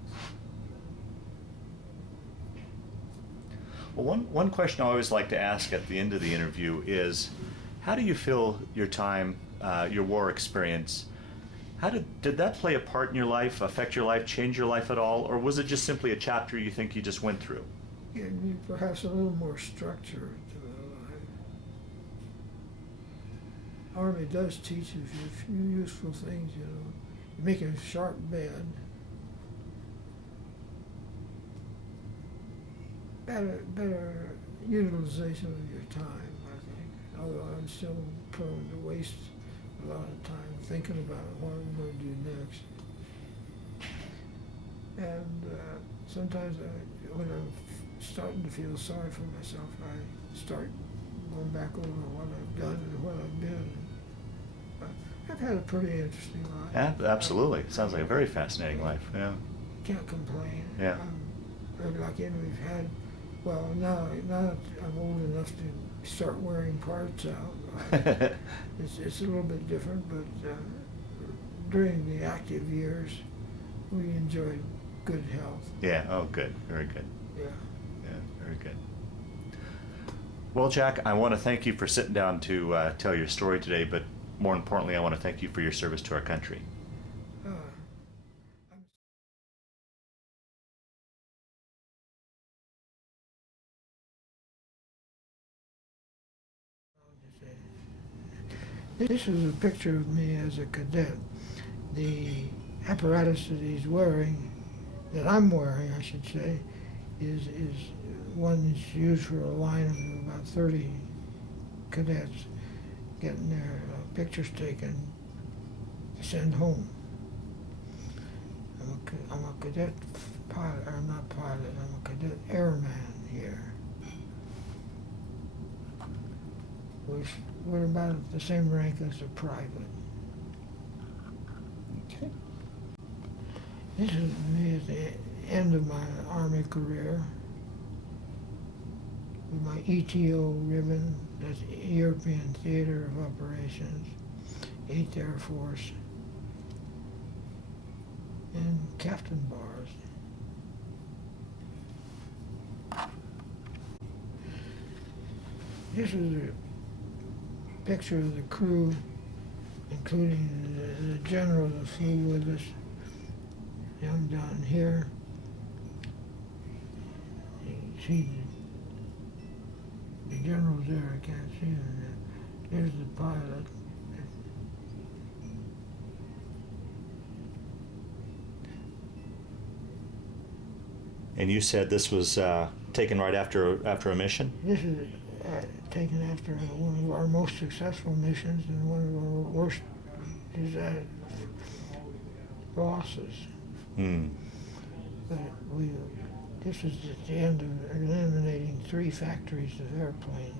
Well, one question I always like to ask at the end of the interview is, how do you feel your time, your war experience, did that play a part in your life, affect your life, change your life at all, or was it just simply a chapter you think you just went through? Give me perhaps a little more structure to the life. Army does teach you a few useful things, you know. You make a sharp bed. Better utilization of your time, I think. Although I'm still prone to waste a lot of time thinking about what I'm going to do next. And sometimes when I'm starting to feel sorry for myself, I start going back over what I've done and what I've been. I've had a pretty interesting life. Yeah, absolutely. Sounds like a very fascinating life. Yeah. Can't complain. Yeah. I'm very lucky, and we've had. Well, now that I'm old enough to start wearing parts out, it's a little bit different, but during the active years, we enjoyed good health. Yeah, oh good, very good. Yeah. Yeah, very good. Well, Jack, I want to thank you for sitting down to tell your story today, but more importantly, I want to thank you for your service to our country. This is a picture of me as a cadet. The apparatus that he's wearing, that I'm wearing, I should say, is one that's used for a line of about 30 cadets getting their pictures taken to send home. I'm a cadet pilot, or not pilot, I'm a cadet airman here. We're about the same rank as a private. Okay. This is me at the end of my Army career with my ETO ribbon, that's European Theater of Operations, 8th Air Force, and captain bars. This is a picture of the crew, including the general that flew with us. I'm down here. You can see the general's there, I can't see him. There's the pilot. And you said this was taken right after a mission? This is taken after one of our most successful missions and one of our worst losses. Hmm. But this was at the end of eliminating 3 factories of airplanes.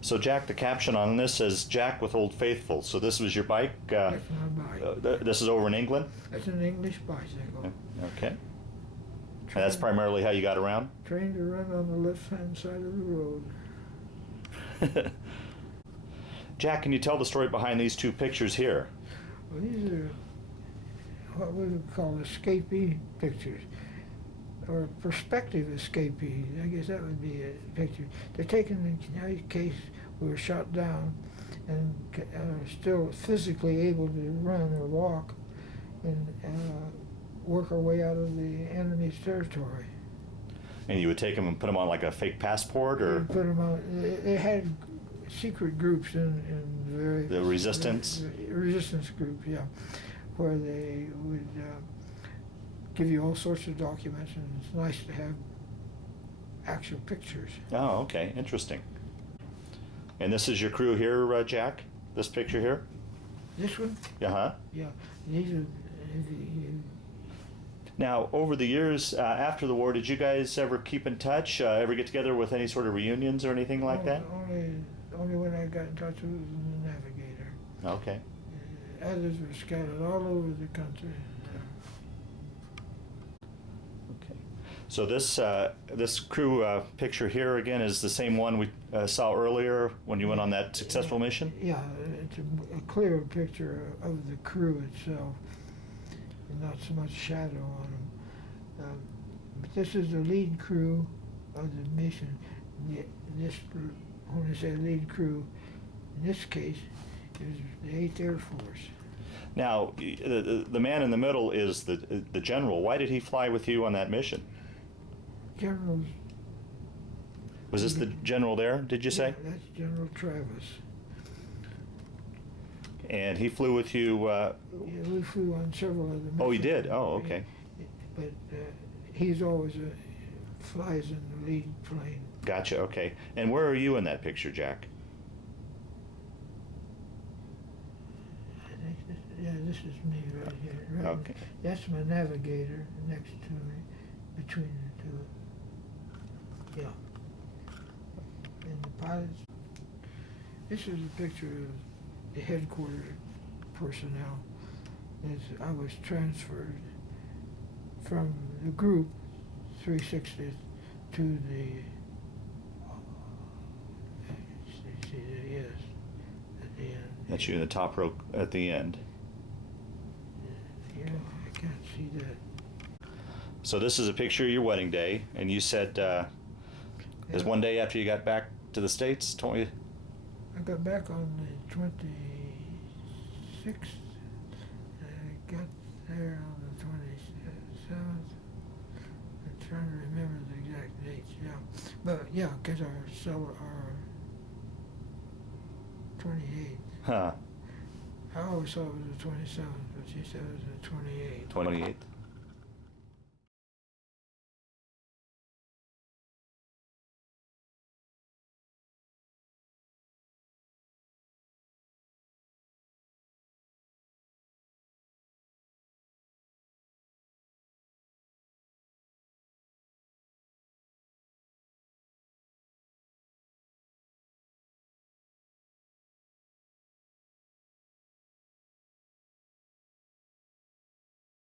So Jack, the caption on this says Jack with Old Faithful. So this was your bike? That's my bike. This is over in England? That's an English bicycle. Okay. And that's primarily how you got around? Trained to run on the left-hand side of the road. Jack, can you tell the story behind these 2 pictures here? Well, these are what we would call escapee pictures, or perspective escapees. I guess that would be a picture. They're taken in case we were shot down and are still physically able to run or walk and work our way out of the enemy's territory. And you would take them and put them on like a fake passport, or? Put them on. They had secret groups in various... The resistance? Resistance groups, yeah, where they would give you all sorts of documents, and it's nice to have actual pictures. Oh, okay, interesting. And this is your crew here, Jack? This picture here? This one? Uh-huh. Yeah, these are... Now, over the years after the war, did you guys ever keep in touch? Ever get together with any sort of reunions or anything like that? Only when I got in touch with the navigator. Okay. Others were scattered all over the country. Okay. So this crew picture here again is the same one we saw earlier when you went on that successful mission? Yeah, it's a clearer picture of the crew itself, and not so much shadow on them. But this is the lead crew of the mission. When I say lead crew, in this case, is the 8th Air Force. Now, the man in the middle is the general. Why did he fly with you on that mission? Generals. Was this the general there, did you say? Yeah, that's General Travis. And he flew with you? Yeah, we flew on several of them. Oh, he did? Oh, okay. But he's always flies in the lead plane. Gotcha, okay. And where are you in that picture, Jack? This is me right here. Right. Okay. That's my navigator next to me, between the 2. Yeah. And the pilots. This is a picture of the headquarters personnel. I was transferred from the group 360th to the at the end. That's you in the top row at the end. Yeah, I can't see that. So this is a picture of your wedding day, and you said it was one day after you got back to the States? I got back on the 26th. I got there on the 27th. I'm trying to remember the exact dates, yeah. But yeah, because our 28th. Huh. I always thought it was the 27th, but she said it was the 28th. 28th.